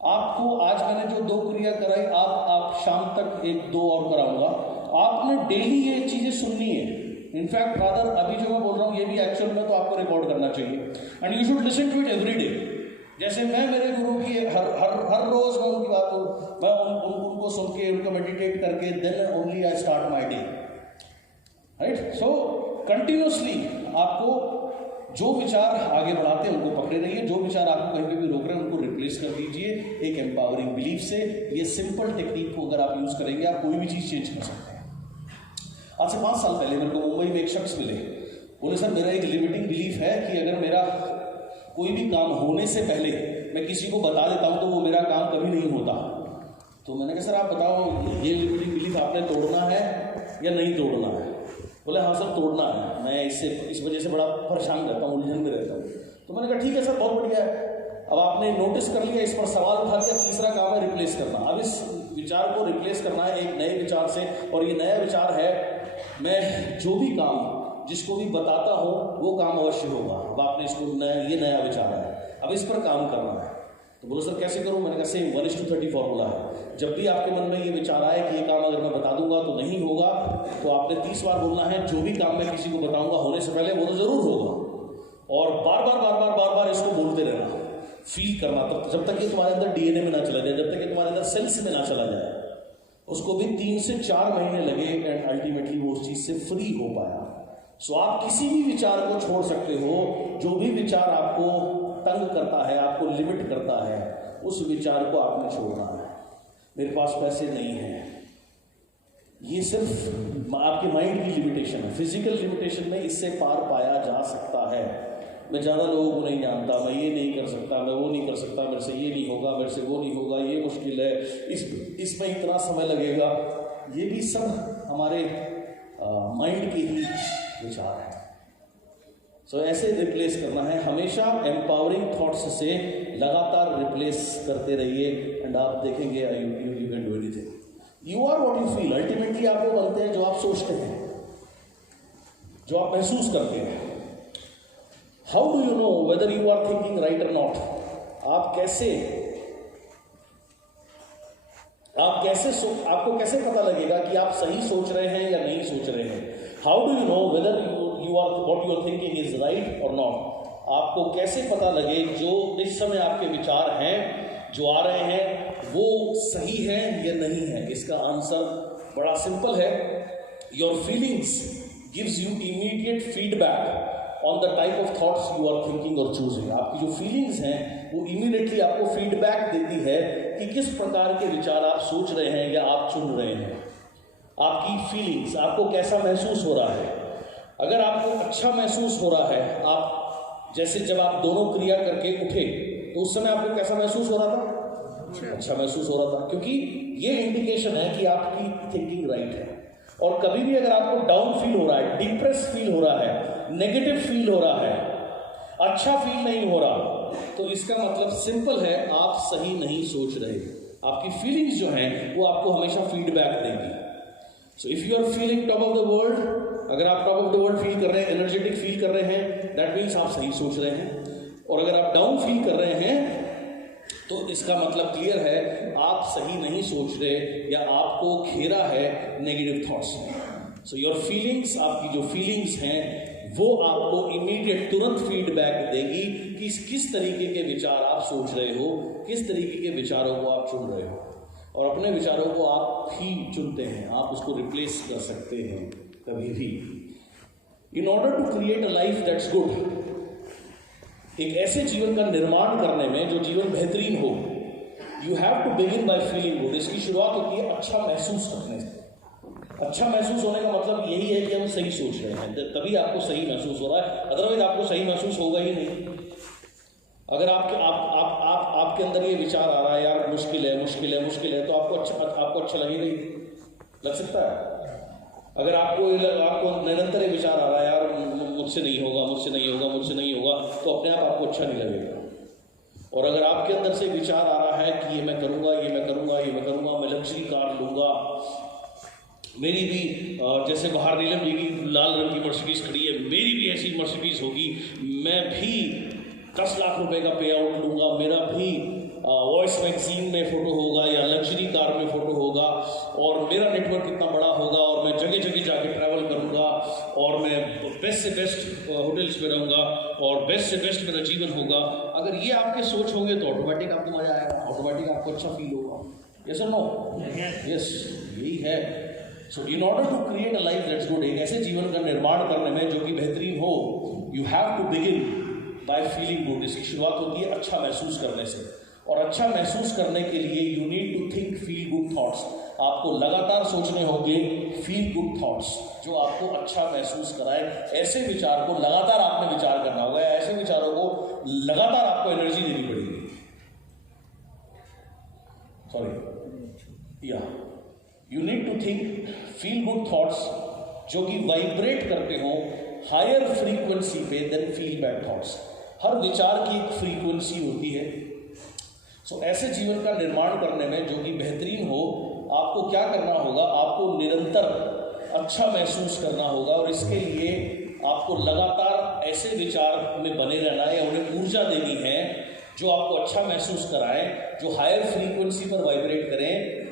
आपको आज मैंने जो 2 क्रिया कराई, आप शाम तक 1-2 और कराऊंगा। आपने डेली ये चीजें सुननी है। इनफैक्ट रादर अभी जो मैं बोल रहा हूँ ये भी एक्चुअल में तो आपको रिकॉर्ड करना चाहिए, and you should listen to it every day. जैसे मैं मेरे गुरु की हर रोज मैं उनकी बात मैं उनको सुन के, उनको मेडिटेट करके, then only I start my day, right. So continuously आपको जो विचार आगे बढ़ाते हैं उनको पकड़े रहिए, जो विचार आपको कहीं पे भी रोक रहे हैं उनको रिप्लेस कर दीजिए एक एम्पावरिंग बिलीफ से। ये सिंपल टेक्निक को अगर आप यूज करेंगे, आप कोई भी चीज चेंज कर सकते हैं। आज से 5 साल पहले मेरे को मुंबई में एक शख्स मिले, बोले सर मेरा एक लिमिटिंग बिलीफ है कि अगर मेरा कोई भी काम होने से पहले मैं किसी को बता देता हूं तो वो मेरा काम कभी नहीं होता। तो मैंने कहा सर आप बताओ ये लिमिटिंग बिलीफ आपने तोड़ना है या नहीं तोड़ना है? बोले हाँ सर तोड़ना है, मैं इस वजह से बड़ा परेशान रहता हूँ, उलझन में रहता हूँ। तो मैंने कहा ठीक है सर, बहुत बढ़िया है। अब आपने नोटिस कर लिया, इस पर सवाल उठा दिया, तीसरा काम है रिप्लेस करना। अब इस विचार को रिप्लेस करना है एक नए विचार से, और ये नया विचार है मैं जो भी काम जिसको भी बताता हूँ वो काम अवश्य होगा। अब आपने इसको ये नया विचार है, अब इस पर काम करना है। तो बोलो सर कैसे करूँ? मैंने कहा सेम 1:30 फॉर्मूला है। जब भी आपके मन में ये विचार आए कि ये काम अगर मैं बता दूंगा तो नहीं होगा, तो आपने 30 बार बोलना है जो भी काम मैं किसी को बताऊंगा होने से पहले वो तो जरूर होगा। और बार बार इसको बोलते रहना, फील करना, तब जब तक ये तुम्हारे अंदर DNA में ना चला जाए, जब तक ये तुम्हारे अंदर सेल्स में ना चला जाए। उसको भी 3 से 4 महीने लगे एंड अल्टीमेटली वो उस चीज से फ्री हो पाया। सो आप किसी भी विचार को छोड़ सकते हो, जो भी विचार आपको तंग करता है, आपको लिमिट करता है, उस विचार को आपने छोड़ना है। मेरे पास पैसे नहीं है, ये सिर्फ आपके माइंड की लिमिटेशन है, फिजिकल लिमिटेशन में इससे पार पाया जा सकता है। मैं ज़्यादा लोगों को नहीं जानता, मैं ये नहीं कर सकता, मैं वो नहीं कर सकता, मेरे से ये नहीं होगा, मेरे से वो नहीं होगा, ये मुश्किल है, इसमें इतना समय लगेगा, ये भी सब हमारे माइंड के ही विचार है। सो ऐसे रिप्लेस करना है, हमेशा एम्पावरिंग थॉट्स से लगातार रिप्लेस करते रहिए एंड आप देखेंगे you can do anything. You are what you feel. Ultimately आप वो बनते हैं जो आप सोचते हैं, जो आप महसूस करते हैं। How do you know whether you are thinking right और नॉट? आपको कैसे पता लगेगा कि आप सही सोच रहे हैं या नहीं सोच रहे हैं? How do you know whether you are what you are thinking is right और नॉट? आपको कैसे पता लगे जो इस समय आपके विचार हैं जो आ रहे हैं वो सही है या नहीं है? इसका आंसर बड़ा सिंपल है। Your feelings gives you immediate feedback on the type of thoughts you are thinking और चूजिंग। आपकी जो फीलिंग्स हैं वो इमीडिएटली आपको फीडबैक देती है कि किस प्रकार के विचार आप सोच रहे हैं या आप चुन रहे हैं। आपकी फीलिंग्स, आपको कैसा महसूस हो रहा है। अगर आपको अच्छा महसूस हो रहा है, आप जैसे जब आप दोनों क्रिया करके उठे तो उस समय आपको कैसा महसूस हो रहा था? अच्छा महसूस हो रहा था, क्योंकि ये इंडिकेशन है कि आपकी थिंकिंग राइट है। और कभी भी अगर आपको डाउन फील हो रहा है, डिप्रेस फील हो रहा है, नेगेटिव फील हो रहा है, अच्छा फील नहीं हो रहा, तो इसका मतलब सिंपल है, आप सही नहीं सोच रहे। आपकी फीलिंग्स जो हैं वो आपको हमेशा फीडबैक देंगी। So if you are feeling top of the world, अगर आप top of the world feel कर रहे हैं, एनर्जेटिक फील कर रहे हैं, दैट मीन्स आप सही सोच रहे हैं। और अगर आप डाउन फील कर रहे हैं तो इसका मतलब क्लियर है, आप सही नहीं सोच रहे या आपको घेरा है नेगेटिव थॉट्स में। सो योर फीलिंग्स, आपकी जो फीलिंग्स हैं वो आपको इमीडिएट तुरंत फीडबैक देगी कि किस तरीके के विचार आप सोच रहे हो, किस तरीके के विचारों को आप चुन रहे हो। और अपने विचारों को आप ही चुनते हैं, आप उसको रिप्लेस कर सकते हैं कभी भी। In order to create a life that's good, एक ऐसे जीवन का निर्माण करने में जो जीवन बेहतरीन हो, you have to begin by feeling good. इसकी शुरुआत होती है अच्छा महसूस करने से। अच्छा महसूस होने का मतलब यही है कि हम सही सोच रहे हैं, तभी आपको सही महसूस हो रहा है, अदरवाइज आपको सही महसूस होगा ही नहीं। अगर आपके अंदर ये विचार आ रहा है, यार मुश्किल है, तो आपको अच्छा लगेगा ही, लग सकता है। अगर आपको निरंतर ये विचार आ रहा है, यार मुझसे नहीं होगा, तो अपने आप आपको अच्छा नहीं लगेगा। और अगर आपके अंदर से विचार आ रहा है कि ये मैं करूंगा, मैं लग्जरी कार लूंगा, मेरी भी जैसे बाहर नीलम जी की लाल रंग की मर्सिडीज खड़ी है, मेरी भी ऐसी मर्सिडीज होगी, मैं भी 10 लाख रुपए का पे आउट लूंगा, मेरा भी वॉइस मैगजीन में फोटो होगा या लग्जरी कार में फोटो होगा, और मेरा नेटवर्क कितना बड़ा होगा, और मैं जगह जगह जाके ट्रैवल करूंगा, और मैं बेस्ट से बेस्ट होटल्स में रहूंगा, और बेस्ट से बेस्ट मेरा जीवन होगा। अगर ये आपके सोच होंगे तो ऑटोमेटिक आपको मजा आएगा, ऑटोमेटिक आपको अच्छा फील होगा। यस और नो? यस, यही है। So in order to create a life that's good, एक ऐसे जीवन का निर्माण करने में जो कि बेहतरीन हो, you have to begin by feeling good. इसकी शुरुआत होती है अच्छा महसूस करने से। और अच्छा महसूस करने के लिए you need to think feel good thoughts. आपको लगातार सोचने होंगे फील गुड थॉट्स जो आपको अच्छा महसूस कराए। ऐसे विचार को लगातार आपने विचार करना होगा, ऐसे विचारों को लगातार आपको एनर्जी देनी पड़ेगी। You need to think feel good thoughts जो कि वाइब्रेट करते हो हायर फ्रीक्वेंसी पे देन फील बैड थॉट्स। हर विचार की एक फ्रीक्वेंसी होती है। सो ऐसे जीवन का निर्माण करने में जो कि बेहतरीन हो, आपको क्या करना होगा, आपको निरंतर अच्छा महसूस करना होगा। और इसके लिए आपको लगातार ऐसे विचार में बने रहना है या उन्हें ऊर्जा देनी है जो आपको अच्छा महसूस कराए, जो हायर फ्रीक्वेंसी पर वाइब्रेट करें,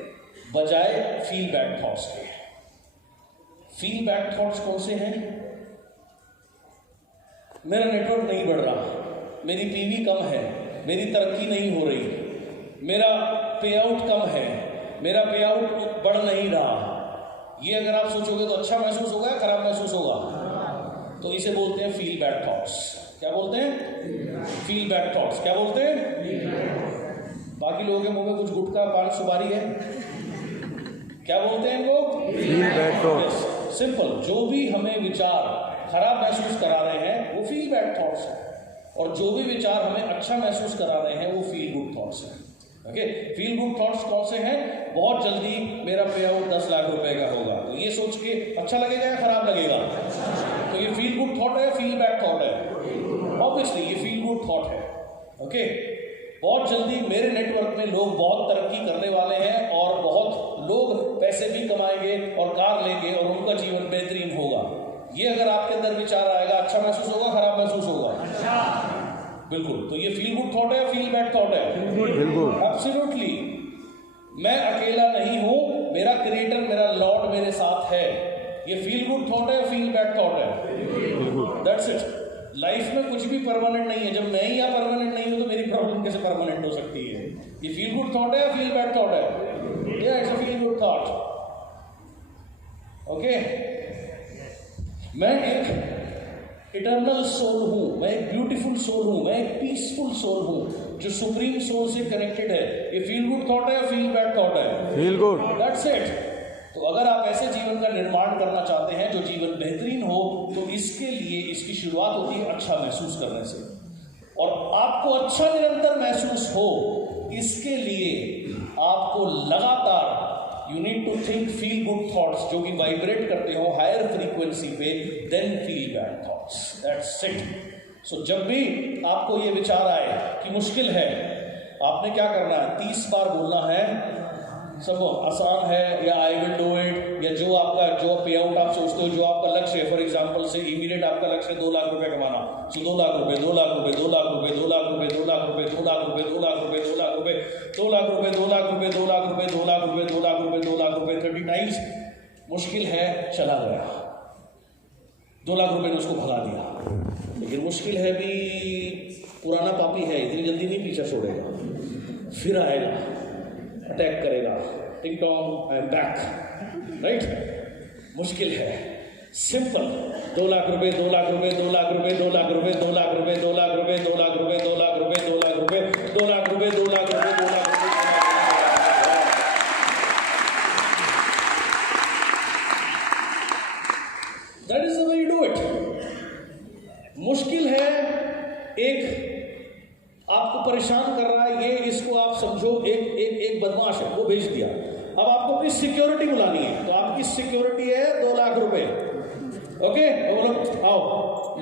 बजाय फील बैड थॉट्स के। फील बैड थॉट्स कौन से हैं? मेरा नेटवर्क नहीं बढ़ रहा, मेरी पीवी कम है, मेरी तरक्की नहीं हो रही, मेरा पे आउट कम है, मेरा पे आउट बढ़ नहीं रहा। ये अगर आप सोचोगे तो अच्छा महसूस होगा या खराब महसूस होगा? तो इसे बोलते हैं फील बैड थॉट्स। क्या बोलते हैं? Feel bad thoughts. क्या बोलते हैं? बाकी लोगों के मुंह में कुछ गुटखा पान सुपारी है, क्या बोलते हैं इनको? Feel bad thoughts. सिंपल, जो भी हमें विचार खराब महसूस करा रहे हैं वो फील बैड थॉट्स है, और जो भी विचार हमें अच्छा महसूस करा रहे हैं वो फील गुड थॉट्स है। ओके, फील गुड थॉट्स कौन से हैं? बहुत जल्दी मेरा पे आउट 10 लाख रुपए का होगा, तो ये सोच के अच्छा लगेगा या खराब लगेगा? तो ये फील गुड थॉट है, फील बैड थॉट है? ऑब्वियसली ये फील गुड थॉट है। ओके, बहुत जल्दी मेरे नेटवर्क में लोग बहुत तरक्की करने वाले हैं और बहुत लोग पैसे भी कमाएंगे और कार लेंगे और उनका जीवन बेहतरीन होगा। ये अगर आपके अंदर विचार आएगा, अच्छा महसूस होगा, खराब महसूस होगा? बिल्कुल। तो ये फील गुड थॉट है, फील बैड थॉट है? बिल्कुल, एब्सोल्युटली। मैं अकेला नहीं हूं, मेरा क्रिएटर, मेरा लॉर्ड मेरे साथ है। ये फील गुड थॉट है, फील बैड थॉट है? That's it. लाइफ में कुछ भी परमानेंट नहीं है। जब मैं ही यहाँ परमानेंट नहीं हूं तो मेरी प्रॉब्लम कैसे परमानेंट हो सकती है? ये फील गुड थॉट है या फील बैड थॉट है? या it's a feel good thought. Okay, मैं एक इटर्नल सोल हूं, मैं एक ब्यूटीफुल सोल हूं, मैं एक पीसफुल सोल हूं जो सुप्रीम सोल से कनेक्टेड है। ये फील गुड थॉट है या फील बैड थॉट है? Feel good. That's it. तो अगर आप ऐसे जीवन का निर्माण करना चाहते हैं जो जीवन बेहतरीन हो, तो इसके लिए इसकी शुरुआत होती है अच्छा महसूस करने से। और आपको अच्छा निरंतर महसूस हो इसके लिए आपको लगातार you need to think feel good thoughts जो कि वाइब्रेट करते हो हायर फ्रीक्वेंसी पे, then feel bad thoughts, that's it. So जब भी आपको ये विचार आए कि मुश्किल है, आपने क्या करना है, 30 बार बोलना है, सब आसान है या आई विल डू इट, या जो पे आउट आप सोचते हो, जो आपका लक्ष्य है, फॉर एग्जांपल से इमीडिएट आपका लक्ष्य है 2 लाख रुपए कमाना, सो 2 लाख रुपए 2 लाख रुपए 2 लाख रुपए 2 लाख रुपए 2 लाख रुपए 2 लाख रुपए 2 लाख रुपए 2 लाख रुपए 2 लाख रुपए 2 लाख रुपए 2 लाख रुपए 2 लाख रुपए 2 लाख रुपए 2 लाख रुपए 30 टाइम्स। मुश्किल है, चला गया, 2 लाख रुपए ने उसको भगा दिया। लेकिन मुश्किल है भी पुराना पापी है, इतनी जल्दी नहीं पीछा छोड़ेगा, फिर आएगा, अटैक करेगा, टिंग tong I am back, right. मुश्किल है, सिंपल, 2 लाख रुपए 2 लाख रुपए 2 लाख रुपए 2 लाख रुपए 2 लाख रुपए 2 लाख रुपए 2 लाख रुपए 2 लाख रुपए 2 लाख रुपए 2 लाख रुपए 2 लाख रुपए 2 लाख रुपए। That is the way you do it. मुश्किल है, एक आपको परेशान कर रहा है, ये इसको आप समझो एक बदमाश है, वो भेज दिया। अब आपको अपनी सिक्योरिटी बुलानी है, तो आपकी सिक्योरिटी है 2 लाख रुपए, ओके, बोलो आओ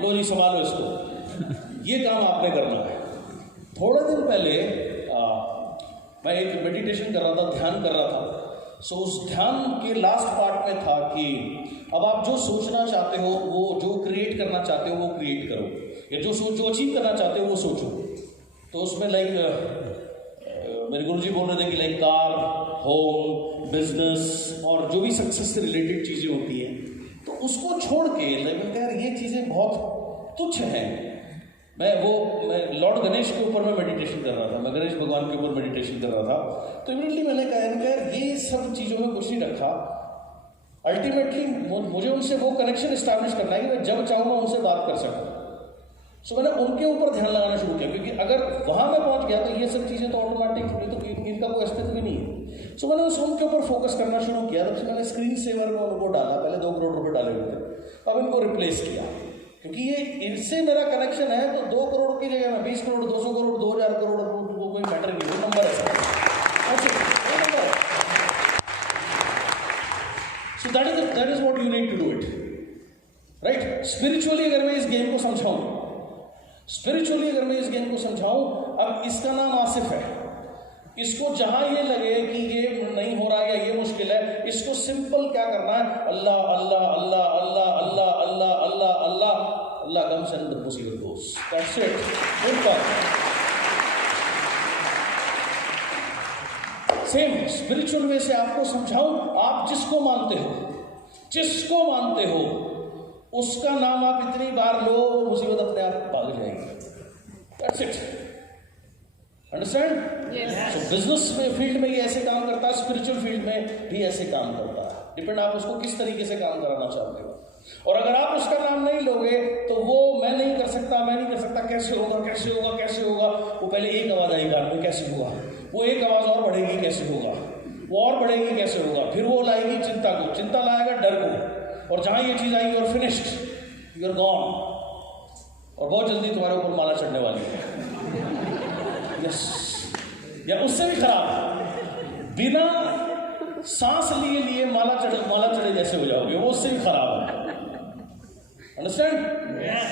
लो जी संभालो इसको। ये काम आपने करना है। थोड़े दिन पहले मैं एक मेडिटेशन कर रहा था, ध्यान कर रहा था। सो उस ध्यान के लास्ट पार्ट में था कि अब आप जो सोचना चाहते हो, वो जो क्रिएट करना चाहते हो वो क्रिएट करो, या जो अचीव करना चाहते हो वो सोचो। तो उसमें मेरे गुरुजी बोल रहे थे कि कार, होम, बिजनेस और जो भी सक्सेस से रिलेटेड चीज़ें होती हैं, तो उसको छोड़ के यार ये चीज़ें बहुत तुच्छ हैं। मैं लॉर्ड गणेश के ऊपर मैं मेडिटेशन कर रहा था, मैं गणेश भगवान के ऊपर मेडिटेशन कर रहा था। तो इमीडिएटली मैंने कहा यार ये सब चीज़ों में कुछ नहीं रखा। अल्टीमेटली मुझे उनसे वो कनेक्शन इस्टेब्लिश करना है कि मैं जब चाहूँ मैं उनसे बात कर सकूँ। सो मैंने उनके ऊपर ध्यान लगाना शुरू किया, क्योंकि अगर वहाँ मैं पहुँच गया तो ये सब चीज़ें तो ऑटोमेटिक, तो इनका कोई अस्तित्व भी नहीं है। सो मैंने उनके ऊपर फोकस करना शुरू किया। तब से मैंने स्क्रीन सेवर में उनको डाला, पहले 2 करोड़ रुपए डाले हुए थे, अब इनको रिप्लेस किया, क्योंकि ये इनसे मेरा कनेक्शन है। तो 2 करोड़ की जगह में 20 करोड़ 200 करोड़ 2000 करोड़ वो कोई मैटर नहीं, वो नंबर है। So that is what you need to do it, right. Spiritually अगर मैं इस गेम को समझाऊं, अब इसका नाम आसिफ है। इसको जहां ये लगे कि ये नहीं हो रहा या ये मुश्किल है, इसको सिंपल क्या करना है, Allah Allah Allah Allah Allah Allah Allah Allah Allah comes and the मुसीबत goes, that's it, simple. Same spiritual way से आपको समझाऊं, आप जिसको मानते हो उसका नाम आप इतनी बार लो, मुसीबत अपने आप भाग जाएगी, that's it, understand. So business में फील्ड में ये ऐसे काम करता है, स्पिरिचुअल फील्ड में भी ऐसे काम करता है, डिपेंड आप उसको किस तरीके से काम कराना चाहते हो। और अगर आप उसका नाम नहीं लोगे तो वो मैं नहीं कर सकता, कैसे होगा, वो पहले एक आवाज आई कान में, कैसे होगा, वो एक आवाज और बढ़ेगी, कैसे होगा, वो और बढ़ेगी, कैसे होगा, फिर वो लाएगी चिंता लाएगा डर को, और जहां ये चीज आएगी और फिनिश्ड, यू आर गॉन, और बहुत जल्दी तुम्हारे ऊपर माला चढ़ने वाली है। यस, या उससे भी खराब, बिना सांस लिए माला चढ़े जैसे हो जाओगे, वो उससे भी खराब है, अंडरस्टैंड।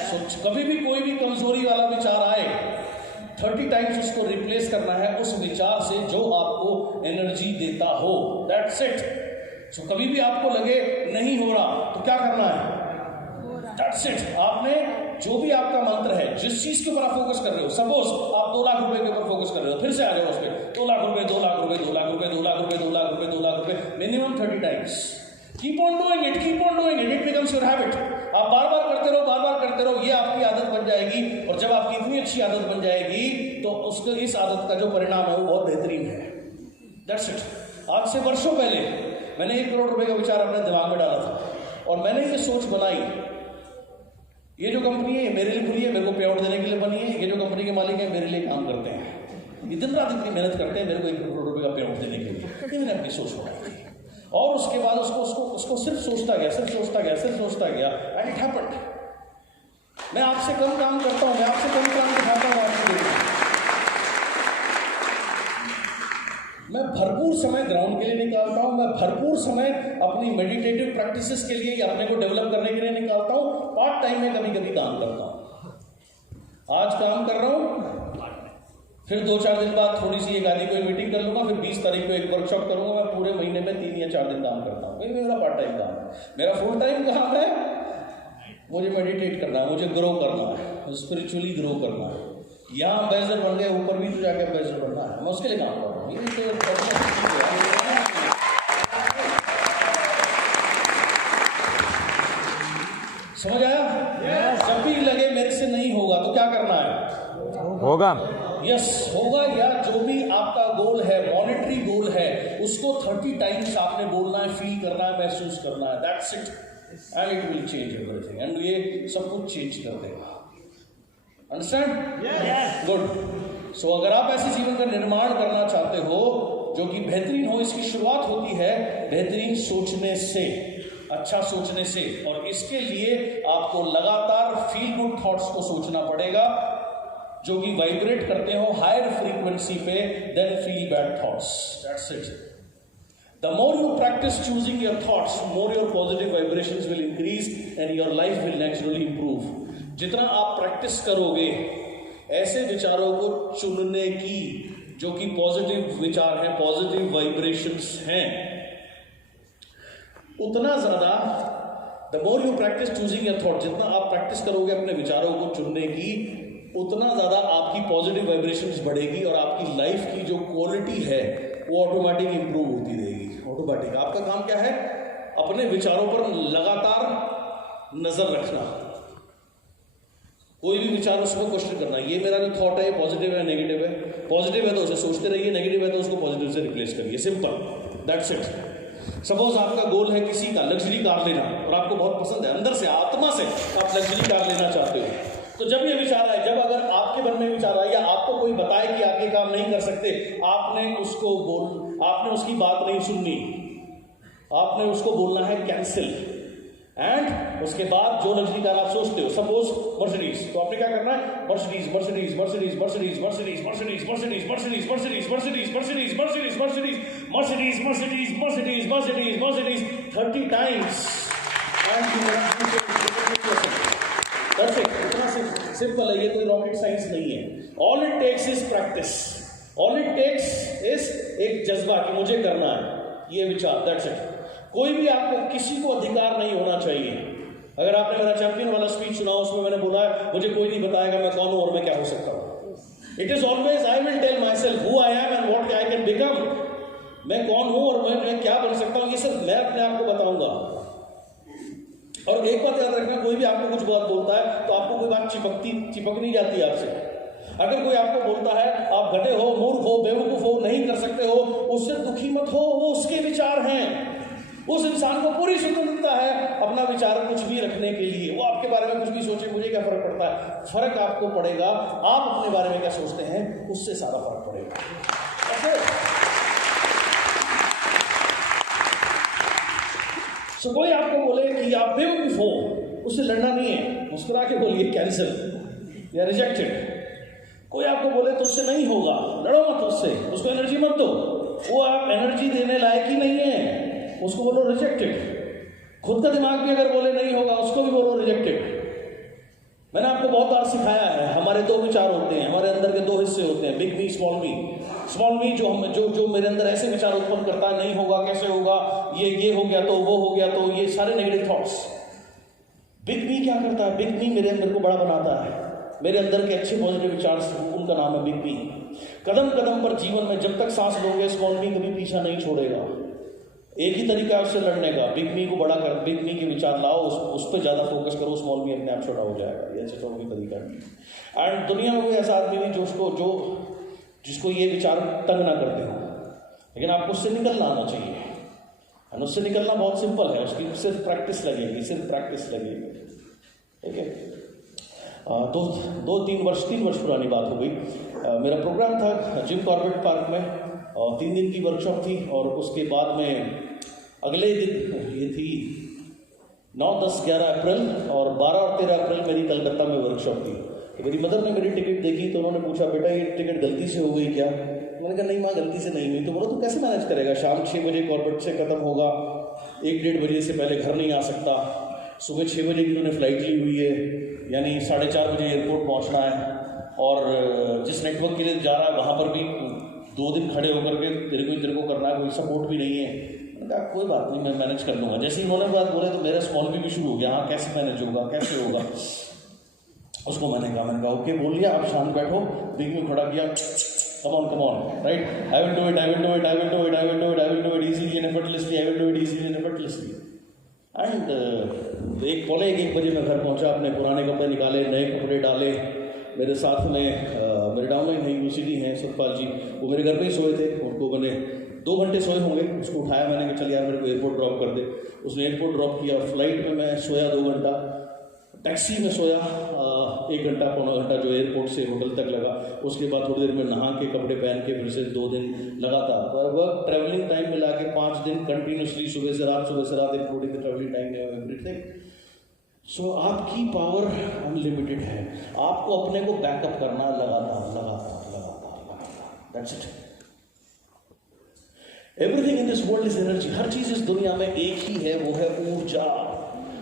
सो कभी भी कोई भी कमजोरी वाला विचार आए, 30 टाइम्स उसको रिप्लेस करना है उस विचार से जो आपको एनर्जी देता हो, दैट्स इट। सो कभी भी आपको लगे नहीं हो रहा तो क्या करना है, दैट्स इट। आपने जो भी आपका मंत्र है, जिस चीज के ऊपर आप फोकस कर रहे हो, सपोज आप 2 लाख रुपए के ऊपर फोकस कर रहे हो, फिर से आ जाओ उस पर, 2 लाख रुपए 2 लाख रुपए 2 लाख रुपए 2 लाख रुपए 2 लाख रुपए 2 लाख रुपए, minimum 30 times. Keep on doing it, it becomes your habit. आप बार बार करते रहो, ये आपकी आदत बन जाएगी, और जब आपकी इतनी अच्छी आदत बन जाएगी तो उसके इस आदत का जो परिणाम है वो बहुत बेहतरीन है, दैट्स इट। आज से वर्षों पहले मैंने 1 करोड़ रुपए का विचार अपने दिमाग में डाला था, और मैंने ये सोच बनाई, ये जो कंपनी है मेरे लिए खुली है, मेरे को पे आउट देने के लिए बनी है, ये जो कंपनी के मालिक है मेरे लिए काम करते हैं, दिन रात इतनी मेहनत करते हैं मेरे को 1 करोड़ रुपए का पे आउट देने के लिए, मैंने अपनी सोच बनाई थी। और उसके बाद उसको सिर्फ सोचता गया, एंड इट हैपेंड। मैं आपसे कम काम करता हूं, मैं आपसे कम काम दिखाता हूं, आपको देखिए मैं भरपूर समय ग्राउंड के लिए निकालता हूँ, मैं भरपूर समय अपनी मेडिटेटिव प्रैक्टिसेस के लिए या अपने को डेवलप करने के लिए निकालता हूँ। पार्ट टाइम में कभी कभी काम करता हूँ। आज काम कर रहा हूँ, फिर 2-4 दिन बाद थोड़ी सी एक आधी कोई मीटिंग कर लूँगा, फिर 20 तारीख को एक वर्कशॉप करूँगा। मैं पूरे महीने में 3 या 4 दिन काम करता हूँ। ये मेरा पार्ट टाइम काम है। मेरा फुल टाइम काम है, मुझे मेडिटेट करना है, मुझे ग्रो करना है, स्पिरिचुअली ग्रो करना है। यहाँ एम्बेसडर बन गए, ऊपर भी तो जाके एम्बेसडर बनना है, मैं उसके लिए काम कर रहा हूँ। ये समझ आया? जब भी लगे मेरे से नहीं होगा तो क्या करना है? होगा। यस, होगा। या जो भी आपका गोल है, मॉनेटरी गोल है, उसको 30 टाइम्स आपने बोलना है, फील करना है, महसूस करना है। That's it, and it will change everything. And ये सब कुछ चेंज कर देगा। अंडरस्टैंड? गुड। सो अगर आप ऐसे जीवन का निर्माण करना चाहते हो जो कि बेहतरीन हो, इसकी शुरुआत होती है बेहतरीन सोचने से, अच्छा सोचने से। और इसके लिए आपको लगातार फील गुड थॉट्स को सोचना पड़ेगा जो कि वाइब्रेट करते हो हायर फ्रीक्वेंसी पे, then feel bad thoughts. That's it. The more you practice choosing your thoughts, more your positive vibrations will increase and your life will naturally improve. जितना आप प्रैक्टिस करोगे ऐसे विचारों को चुनने की जो कि पॉजिटिव विचार हैं, पॉजिटिव वाइब्रेशंस हैं, उतना ज्यादा the more you practice choosing your thoughts, जितना आप प्रैक्टिस करोगे अपने विचारों को चुनने की, उतना ज्यादा आपकी पॉजिटिव वाइब्रेशंस बढ़ेगी और आपकी लाइफ की जो क्वालिटी है वो ऑटोमेटिक इंप्रूव होती रहेगी। ऑटोमेटिक आपका काम क्या है? अपने विचारों पर लगातार नजर रखना। कोई भी विचार उसको क्वेश्चन करना, ये मेरा जो थॉट है पॉजिटिव है नेगेटिव है? पॉजिटिव है तो उसे सोचते रहिए, नेगेटिव है तो उसको पॉजिटिव से रिप्लेस करिए। Simple, that's it. सपोज आपका गोल है किसी का लग्जरी कार लेना और आपको बहुत पसंद है, अंदर से आत्मा से आप लग्जरी कार लेना चाहते हो, तो जब ये विचार आए, जब अगर आपके मन में विचार आए या आपको कोई बताए कि आप ये काम नहीं कर सकते, आपने उसकी बात नहीं सुननी, आपने उसको बोलना है कैंसिल। एंड उसके बाद जो लग्जरी कार आप सोचते हो, सपोज मर्सिडीज, तो आपने क्या करना है? Mercedes Mercedes Mercedes Mercedes Mercedes Mercedes Mercedes Mercedes Mercedes Mercedes Mercedes Mercedes Mercedes Mercedes Mercedes Mercedes Mercedes 30 times. That's it. इतना सिंपल है, ये कोई रॉकेट साइंस नहीं है। All it takes is practice, all it takes is एक जज्बा कि मुझे करना है, ये विचार। That's it. कोई भी आपको, किसी को अधिकार नहीं होना चाहिए। अगर आपने मेरा चैंपियन वाला स्पीच सुना, उसमें मैंने बोला है मुझे कोई नहीं बताएगा मैं कौन हूं और मैं क्या हो सकता हूं। It is always I will tell myself who I am and what I can become. मैं कौन हूं और मैं क्या बन सकता हूं, ये सिर्फ मैं अपने आप को बताऊंगा। और एक बात याद रखना, कोई भी आपको कुछ बहुत बोलता है तो आपको कोई बात चिपक नहीं जाती आपसे। अगर कोई आपको बोलता है आप गधे हो, मूर्ख हो, बेवकूफ हो, नहीं कर सकते हो, उससे दुखी मत हो, वो उसके विचार हैं। उस इंसान को पूरी स्वतंत्रता है अपना विचार कुछ भी रखने के लिए, वो आपके बारे में कुछ भी सोचे, मुझे क्या फर्क पड़ता है? फर्क आपको पड़ेगा आप अपने बारे में क्या सोचते हैं, उससे सारा फर्क पड़ेगा। सो कोई आपको बोले कि आप बेवकूफ हो, उससे लड़ना नहीं है, मुस्कुरा के बोलिए कैंसिल या रिजेक्टेड। कोई आपको बोले तो उससे नहीं होगा, लड़ो मत उससे, उसको एनर्जी मत दो, वो आप एनर्जी देने लायक ही नहीं है, उसको बोलो रिजेक्टेड। खुद का दिमाग भी अगर बोले नहीं होगा, उसको भी बोलो रिजेक्टेड। मैंने आपको बहुत बार सिखाया है, हमारे 2 विचार होते हैं, हमारे अंदर के 2 हिस्से होते हैं, बिग मी, स्मॉल मी। स्मॉल मी जो मेरे अंदर ऐसे विचार उत्पन्न करता है, नहीं होगा, कैसे होगा, ये हो गया तो वो हो गया तो, ये सारे नेगेटिव थॉट्स। बिग मी क्या करता है? बिग मी मेरे अंदर को बड़ा बनाता है, मेरे अंदर के अच्छे पॉजिटिव विचार, उनका नाम है बिग मी। कदम कदम पर जीवन में जब तक सांस लोगे, स्मॉल मी कभी पीछा नहीं छोड़ेगा। एक ही तरीका है उससे लड़ने का, बिग मी को बड़ा कर, बिग मी के विचार लाओ, उस पर ज्यादा फोकस करो, स्मॉल मी अपने आप छोटा हो जाएगा। ये अच्छा कोई तरीका नहीं। एंड दुनिया में कोई ऐसा आदमी नहीं जिसको ये विचार तंग ना करते हो, लेकिन आपको उससे निकलना आना चाहिए। और उससे निकलना बहुत सिंपल है, उसकी सिर्फ प्रैक्टिस लगेगी, सिर्फ प्रैक्टिस लगेगी। ठीक है? 3 वर्ष पुरानी बात हो गई। मेरा प्रोग्राम था जिम कॉर्बेट पार्क में, 3 दिन की वर्कशॉप थी। और उसके बाद में अगले दिन, ये थी 9, 10, 11 अप्रैल और 12 और 13 अप्रैल मेरी कलकत्ता में वर्कशॉप थी। तो मेरी मदर ने मेरी टिकट देखी तो उन्होंने पूछा, बेटा ये टिकट गलती से हो गई क्या? मैंने कहा नहीं माँ गलती से नहीं हुई। तो बोला तू कैसे मैनेज करेगा, शाम 6 बजे कॉर्बेट से ख़त्म होगा, 1-1:30 बजे से पहले घर नहीं आ सकता, सुबह 6 बजे की तूने फ्लाइट ली हुई है, यानी 4:30 बजे एयरपोर्ट पहुंचना है, और जिस नेटवर्क के लिए जा रहा है वहाँ पर भी 2 दिन खड़े होकर के तेरे को करना है, कोई सपोर्ट भी नहीं है। मैंने कहा कोई बात नहीं, मैं मैनेज कर लूँगा। जैसे ही उन्होंने बात बोले तो मेरा स्मॉल भी शुरू हो गया, हाँ कैसे मैनेज होगा, कैसे होगा। उसको मैंने कहा ओके बोल लिया, आप शांत बैठो, बीच में खड़ा किया, come on, right? I will do it easily and effortlessly. I will do it easily and effortlessly. And 1 बजे मैं घर पहुंचा, अपने पुराने कपड़े निकाले, नए कपड़े डाले। मेरे साथ में मेरे डाउनलाइन है, यूनिवर्सिटी हैं सतपाल जी, वो मेरे घर पे ही सोए थे। उनको मैंने 2 घंटे सोए होंगे, उसको उठाया मैंने कि चल यार मेरे को एयरपोर्ट ड्रॉप कर दे। उसने एयरपोर्ट ड्रॉप किया। फ्लाइट में मैं सोया 2 घंटा, टैक्सी में सोया 1 घंटा पौना घंटा जो एयरपोर्ट से होटल तक लगा। उसके बाद थोड़ी देर में नहा के कपड़े पहन के फिर से 2 दिन लगातार वर्क ट्रैवलिंग टाइम मिला के 5 दिन कंटिन्यूसली, सुबह से रात including the travelling time everything. So आपकी पावर अनलिमिटेड है, आपको अपने को बैकअप करना लगातार। That's it. Everything in this world is energy. हर चीज इस दुनिया में एक ही है, वो है ऊर्जा।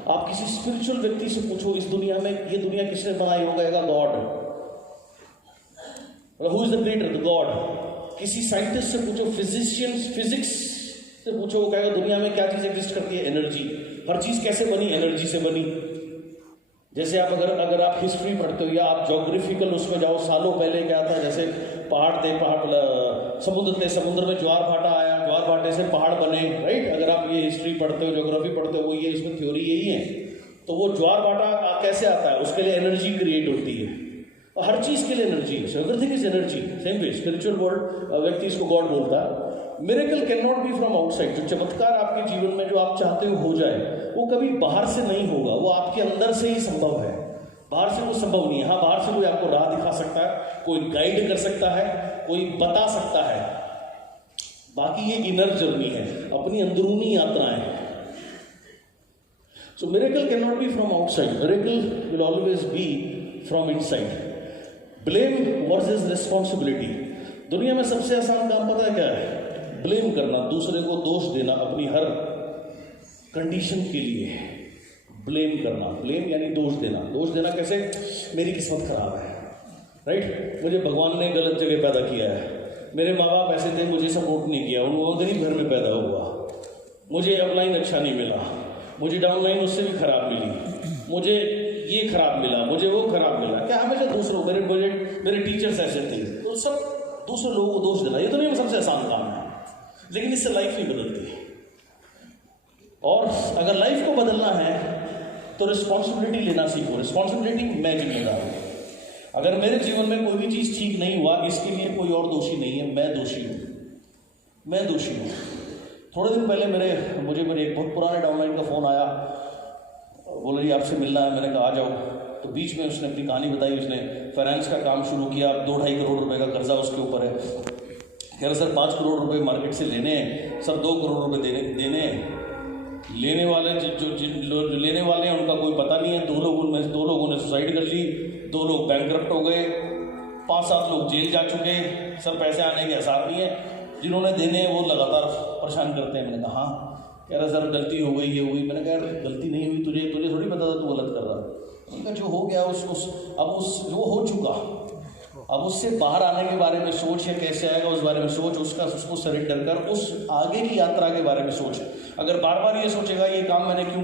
आप किसी स्पिरिचुअल व्यक्ति से पूछो इस दुनिया में ये दुनिया किसने बनाई, हो गएगा God. Who is the creator, the God. किसी साइंटिस्ट से पूछो, फिजिक्स से पूछो, वो कहेगा दुनिया में क्या चीज एग्जिस्ट करती है, एनर्जी। हर चीज कैसे बनी, एनर्जी से बनी। जैसे आप अगर आप हिस्ट्री पढ़ते हो या आप ज्योग्राफिकल उसमें जाओ, सालों पहले क्या था, जैसे पहाड़ समुद्र थे, समुद्र में ज्वार भाटा आया, ज्वार भाटे से पहाड़ बने, राइट। अगर आप ये हिस्ट्री पढ़ते हो, ज्योग्राफी पढ़ते हो, वो ये इसमें थ्योरी यही है। तो वो ज्वार भाटा कैसे आता है, उसके लिए एनर्जी क्रिएट होती है। और हर चीज के लिए एनर्जी है। Everything is energy. Same way spiritual world व्यक्ति इसको गॉड बोलता है। Miracle can not be from outside. जो चमत्कार आपके जीवन में जो आप चाहते हो जाए, वो कभी बाहर से नहीं होगा, वो आपके अंदर से ही संभव है। बाहर से वो संभव नहीं है। हाँ, बाहर से कोई आपको राह दिखा सकता है, कोई गाइड कर सकता है, कोई बता सकता है, बाकी ये इनर जर्नी है, अपनी अंदरूनी यात्राएं। So miracle can not be from outside, miracle will always be from inside. Blame versus responsibility. दुनिया में सबसे आसान काम पता है क्या है? ब्लेम करना, दूसरे को दोष देना अपनी हर कंडीशन के लिए। ब्लेम करना, ब्लेम यानी दोष देना। दोष देना कैसे? मेरी किस्मत खराब है, राइट। मुझे भगवान ने गलत जगह पैदा किया है, मेरे माँ बाप ऐसे थे, मुझे सपोर्ट नहीं किया, वो गरीब घर में पैदा हुआ, मुझे अपलाइन अच्छा नहीं मिला, मुझे डाउनलाइन उससे भी खराब मिली, मुझे ये खराब मिला, मुझे वो खराब मिला। क्या हमेशा दूसरों, मेरे टीचर्स ऐसे थे, तो सब दूसरे लोगों को दोष देना, ये तो नहीं सबसे आसान काम है, लेकिन इससे लाइफ नहीं बदलती। और अगर लाइफ को बदलना है तो रिस्पॉन्सिबिलिटी लेना सीखो। रिस्पॉन्सिबिलिटी, मैं जिम्मेदार हूँ। अगर मेरे जीवन में कोई भी चीज़ ठीक नहीं हुआ, इसके लिए कोई और दोषी नहीं है, मैं दोषी हूँ, मैं दोषी हूँ। थोड़े दिन पहले मुझे मेरे एक बहुत पुराने डाउनलाइन का फ़ोन आया, बोले जी आपसे मिलना है। मैंने कहा आ जाओ। तो बीच में उसने अपनी कहानी बताई, उसने फाइनेंस का काम शुरू किया, 2-2.5 करोड़ रुपए का कर्जा उसके ऊपर है। कह रहे सर 5 करोड़ रुपए मार्केट से लेने हैं, सर 2 करोड़ रुपए देने हैं। लेने वाले जो लेने वाले हैं उनका कोई पता नहीं है। 2 लोगों ने सुसाइड कर ली, 2 लोग बैंकरप्ट हो गए, 5-7 लोग जेल जा चुके। सर पैसे आने के आसार नहीं है, जिन्होंने देने हैं वो लगातार परेशान करते हैं। मैंने कहा हाँ। कह रहा सर गलती हो गई, ये हो गई। मैंने कहा गलती नहीं हुई, तुझे थोड़ी पता था तू गलत कर रहा है। उनका जो हो गया वो हो चुका, अब उससे बाहर आने के बारे में सोच, या कैसे आएगा उस बारे में सोच, उसको सरेंडर कर, उस आगे की यात्रा के बारे में सोच। अगर बार बार ये सोचेगा ये काम मैंने क्यों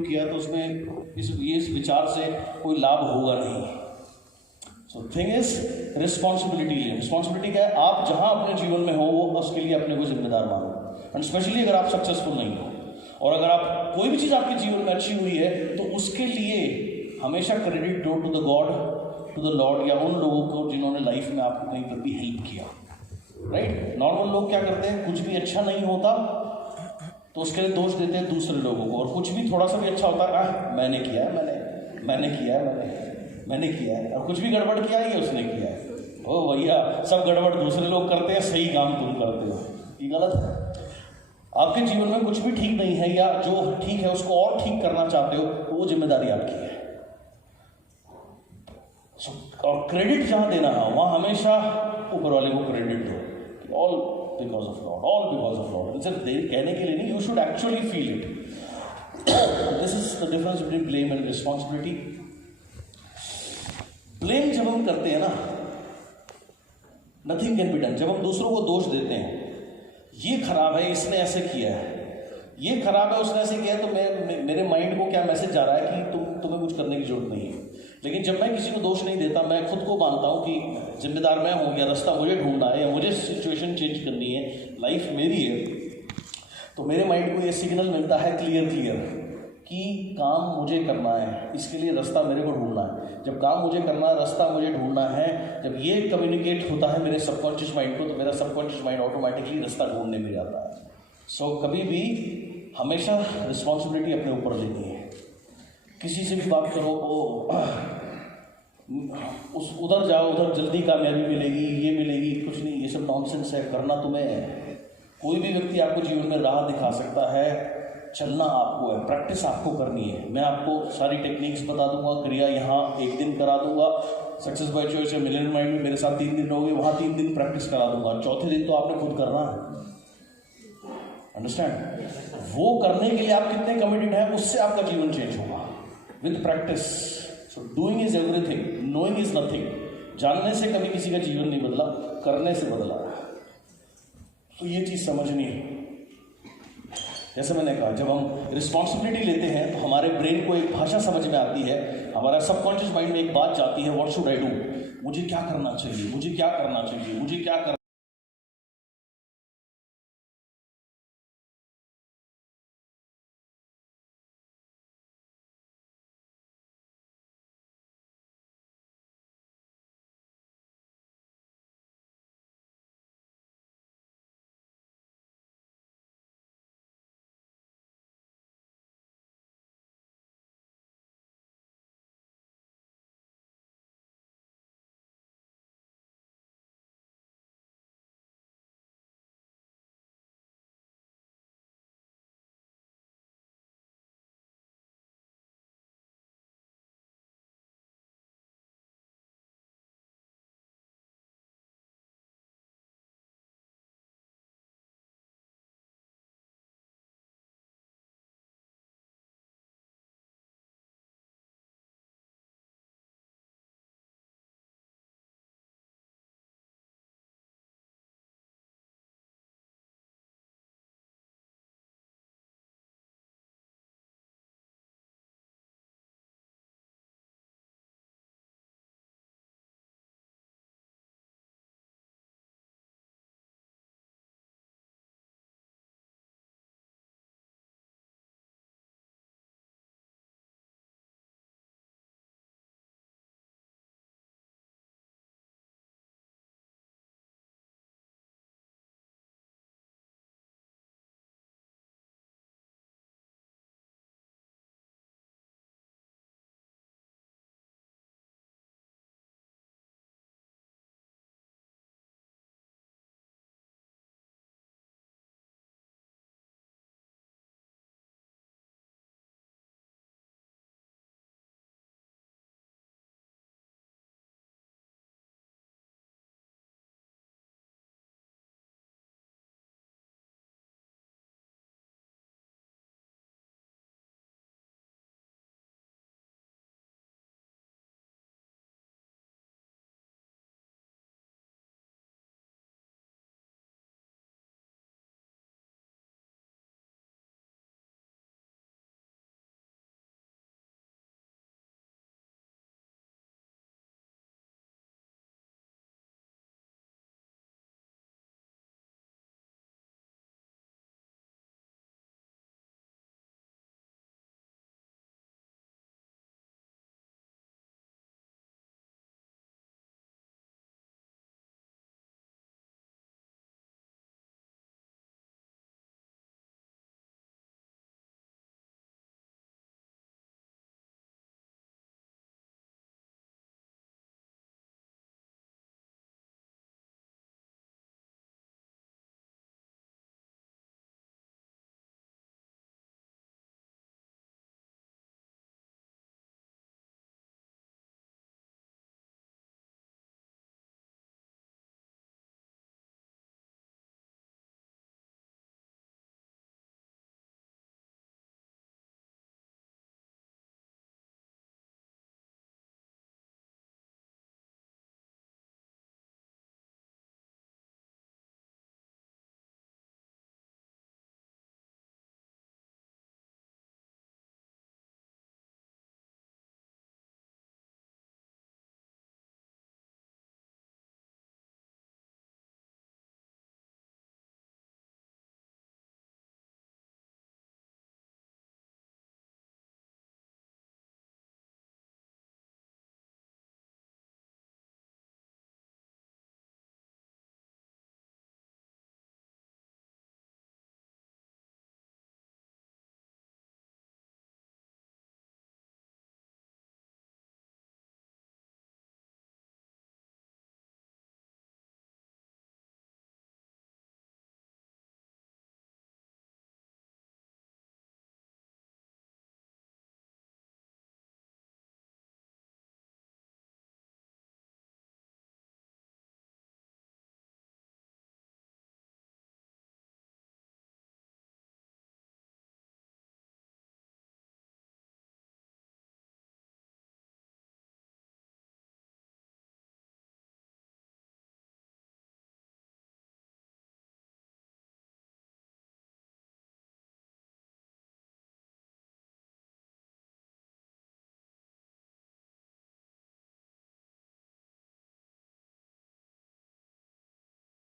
किया, तो उसमें इस विचार से कोई लाभ होगा नहीं। So thing is responsibility. Responsibility क्या है? आप जहां अपने जीवन में हो वो उसके लिए अपने को जिम्मेदार मानो। एंड स्पेशली अगर आप सक्सेसफुल नहीं हो, और अगर आप कोई भी चीज़ आपके जीवन में अच्छी हुई है, तो उसके लिए हमेशा क्रेडिट दो to the God, to the Lord, या उन लोगों को जिन्होंने लाइफ में आपको कहीं पर भी हेल्प किया, राइट। नॉर्मल लोग क्या करते हैं, कुछ भी अच्छा नहीं होता तो उसके लिए दोष देते हैं दूसरे लोगों को, और कुछ भी थोड़ा सा भी अच्छा होता है मैंने किया है, मैंने किया है, और कुछ भी गड़बड़ किया है ये उसने किया है। ओ भैया, सब गड़बड़ दूसरे लोग करते हैं, सही काम तुम करते हो, ये गलत है। आपके जीवन में कुछ भी ठीक नहीं है, या जो ठीक है उसको और ठीक करना चाहते हो, तो वो जिम्मेदारी आपकी है। और क्रेडिट जहां देना है वहां हमेशा ऊपर वाले को क्रेडिट दो। All because of Lord, all because of Lord. सिर्फ कहने के लिए नहीं, you should actually feel it. This is the difference between blame and responsibility. Blame जब हम करते हैं ना, नथिंग कैन बी डन। जब हम दूसरों को दोष देते हैं, ये खराब है, इसने ऐसे किया है, ये खराब है, उसने ऐसे किया है, तो मेरे माइंड को क्या मैसेज जा रहा है कि तुम्हें कुछ करने की जरूरत नहीं है। लेकिन जब मैं किसी को दोष नहीं देता, मैं खुद को मानता हूं कि जिम्मेदार मैं हूं, या रास्ता मुझे ढूंढना है, या मुझे सिचुएशन चेंज करनी है, लाइफ मेरी है, तो मेरे माइंड को ये सिग्नल मिलता है क्लियर कि काम मुझे करना है, इसके लिए रास्ता मेरे को ढूंढना है। जब काम मुझे करना है, रास्ता मुझे ढूंढना है, जब ये कम्युनिकेट होता है मेरे सबकॉन्शियस माइंड को, तो मेरा सबकॉन्शियस माइंड ऑटोमेटिकली रास्ता ढूंढने में जाता है। सो कभी भी हमेशा रिस्पॉन्सिबिलिटी अपने ऊपर लेनी है। किसी से भी बात करो, उधर जाओ, उधर जल्दी कामयाबी मिलेगी, ये मिलेगी, कुछ नहीं, ये सब नॉनसेंस है। करना तुम्हें है। कोई भी व्यक्ति आपको जीवन में राह दिखा सकता है, चलना आपको है, प्रैक्टिस आपको करनी है। मैं आपको सारी टेक्निक्स बता दूंगा, क्रिया यहाँ एक दिन करा दूंगा, सक्सेस बाय चॉइस या मिलियन माइंड में मेरे साथ 3 दिन रहोगे, वहाँ 3 दिन प्रैक्टिस करा दूंगा, चौथे दिन तो आपने खुद करना है। अंडरस्टैंड? वो करने के लिए आप कितने कमिटेड हैं, उससे आपका जीवन चेंज होगा with practice. So doing is everything, knowing is nothing. जानने से कभी किसी का जीवन नहीं बदला, करने से बदला। तो ये चीज समझनी है। जैसे मैंने कहा, जब हम रिस्पॉन्सिबिलिटी लेते हैं तो हमारे ब्रेन को एक भाषा समझ में आती है, हमारा सबकॉन्शियस माइंड में एक बात जाती है, व्हाट शुड आई डू, मुझे क्या करना चाहिए, मुझे क्या करना चाहिए, मुझे क्या करना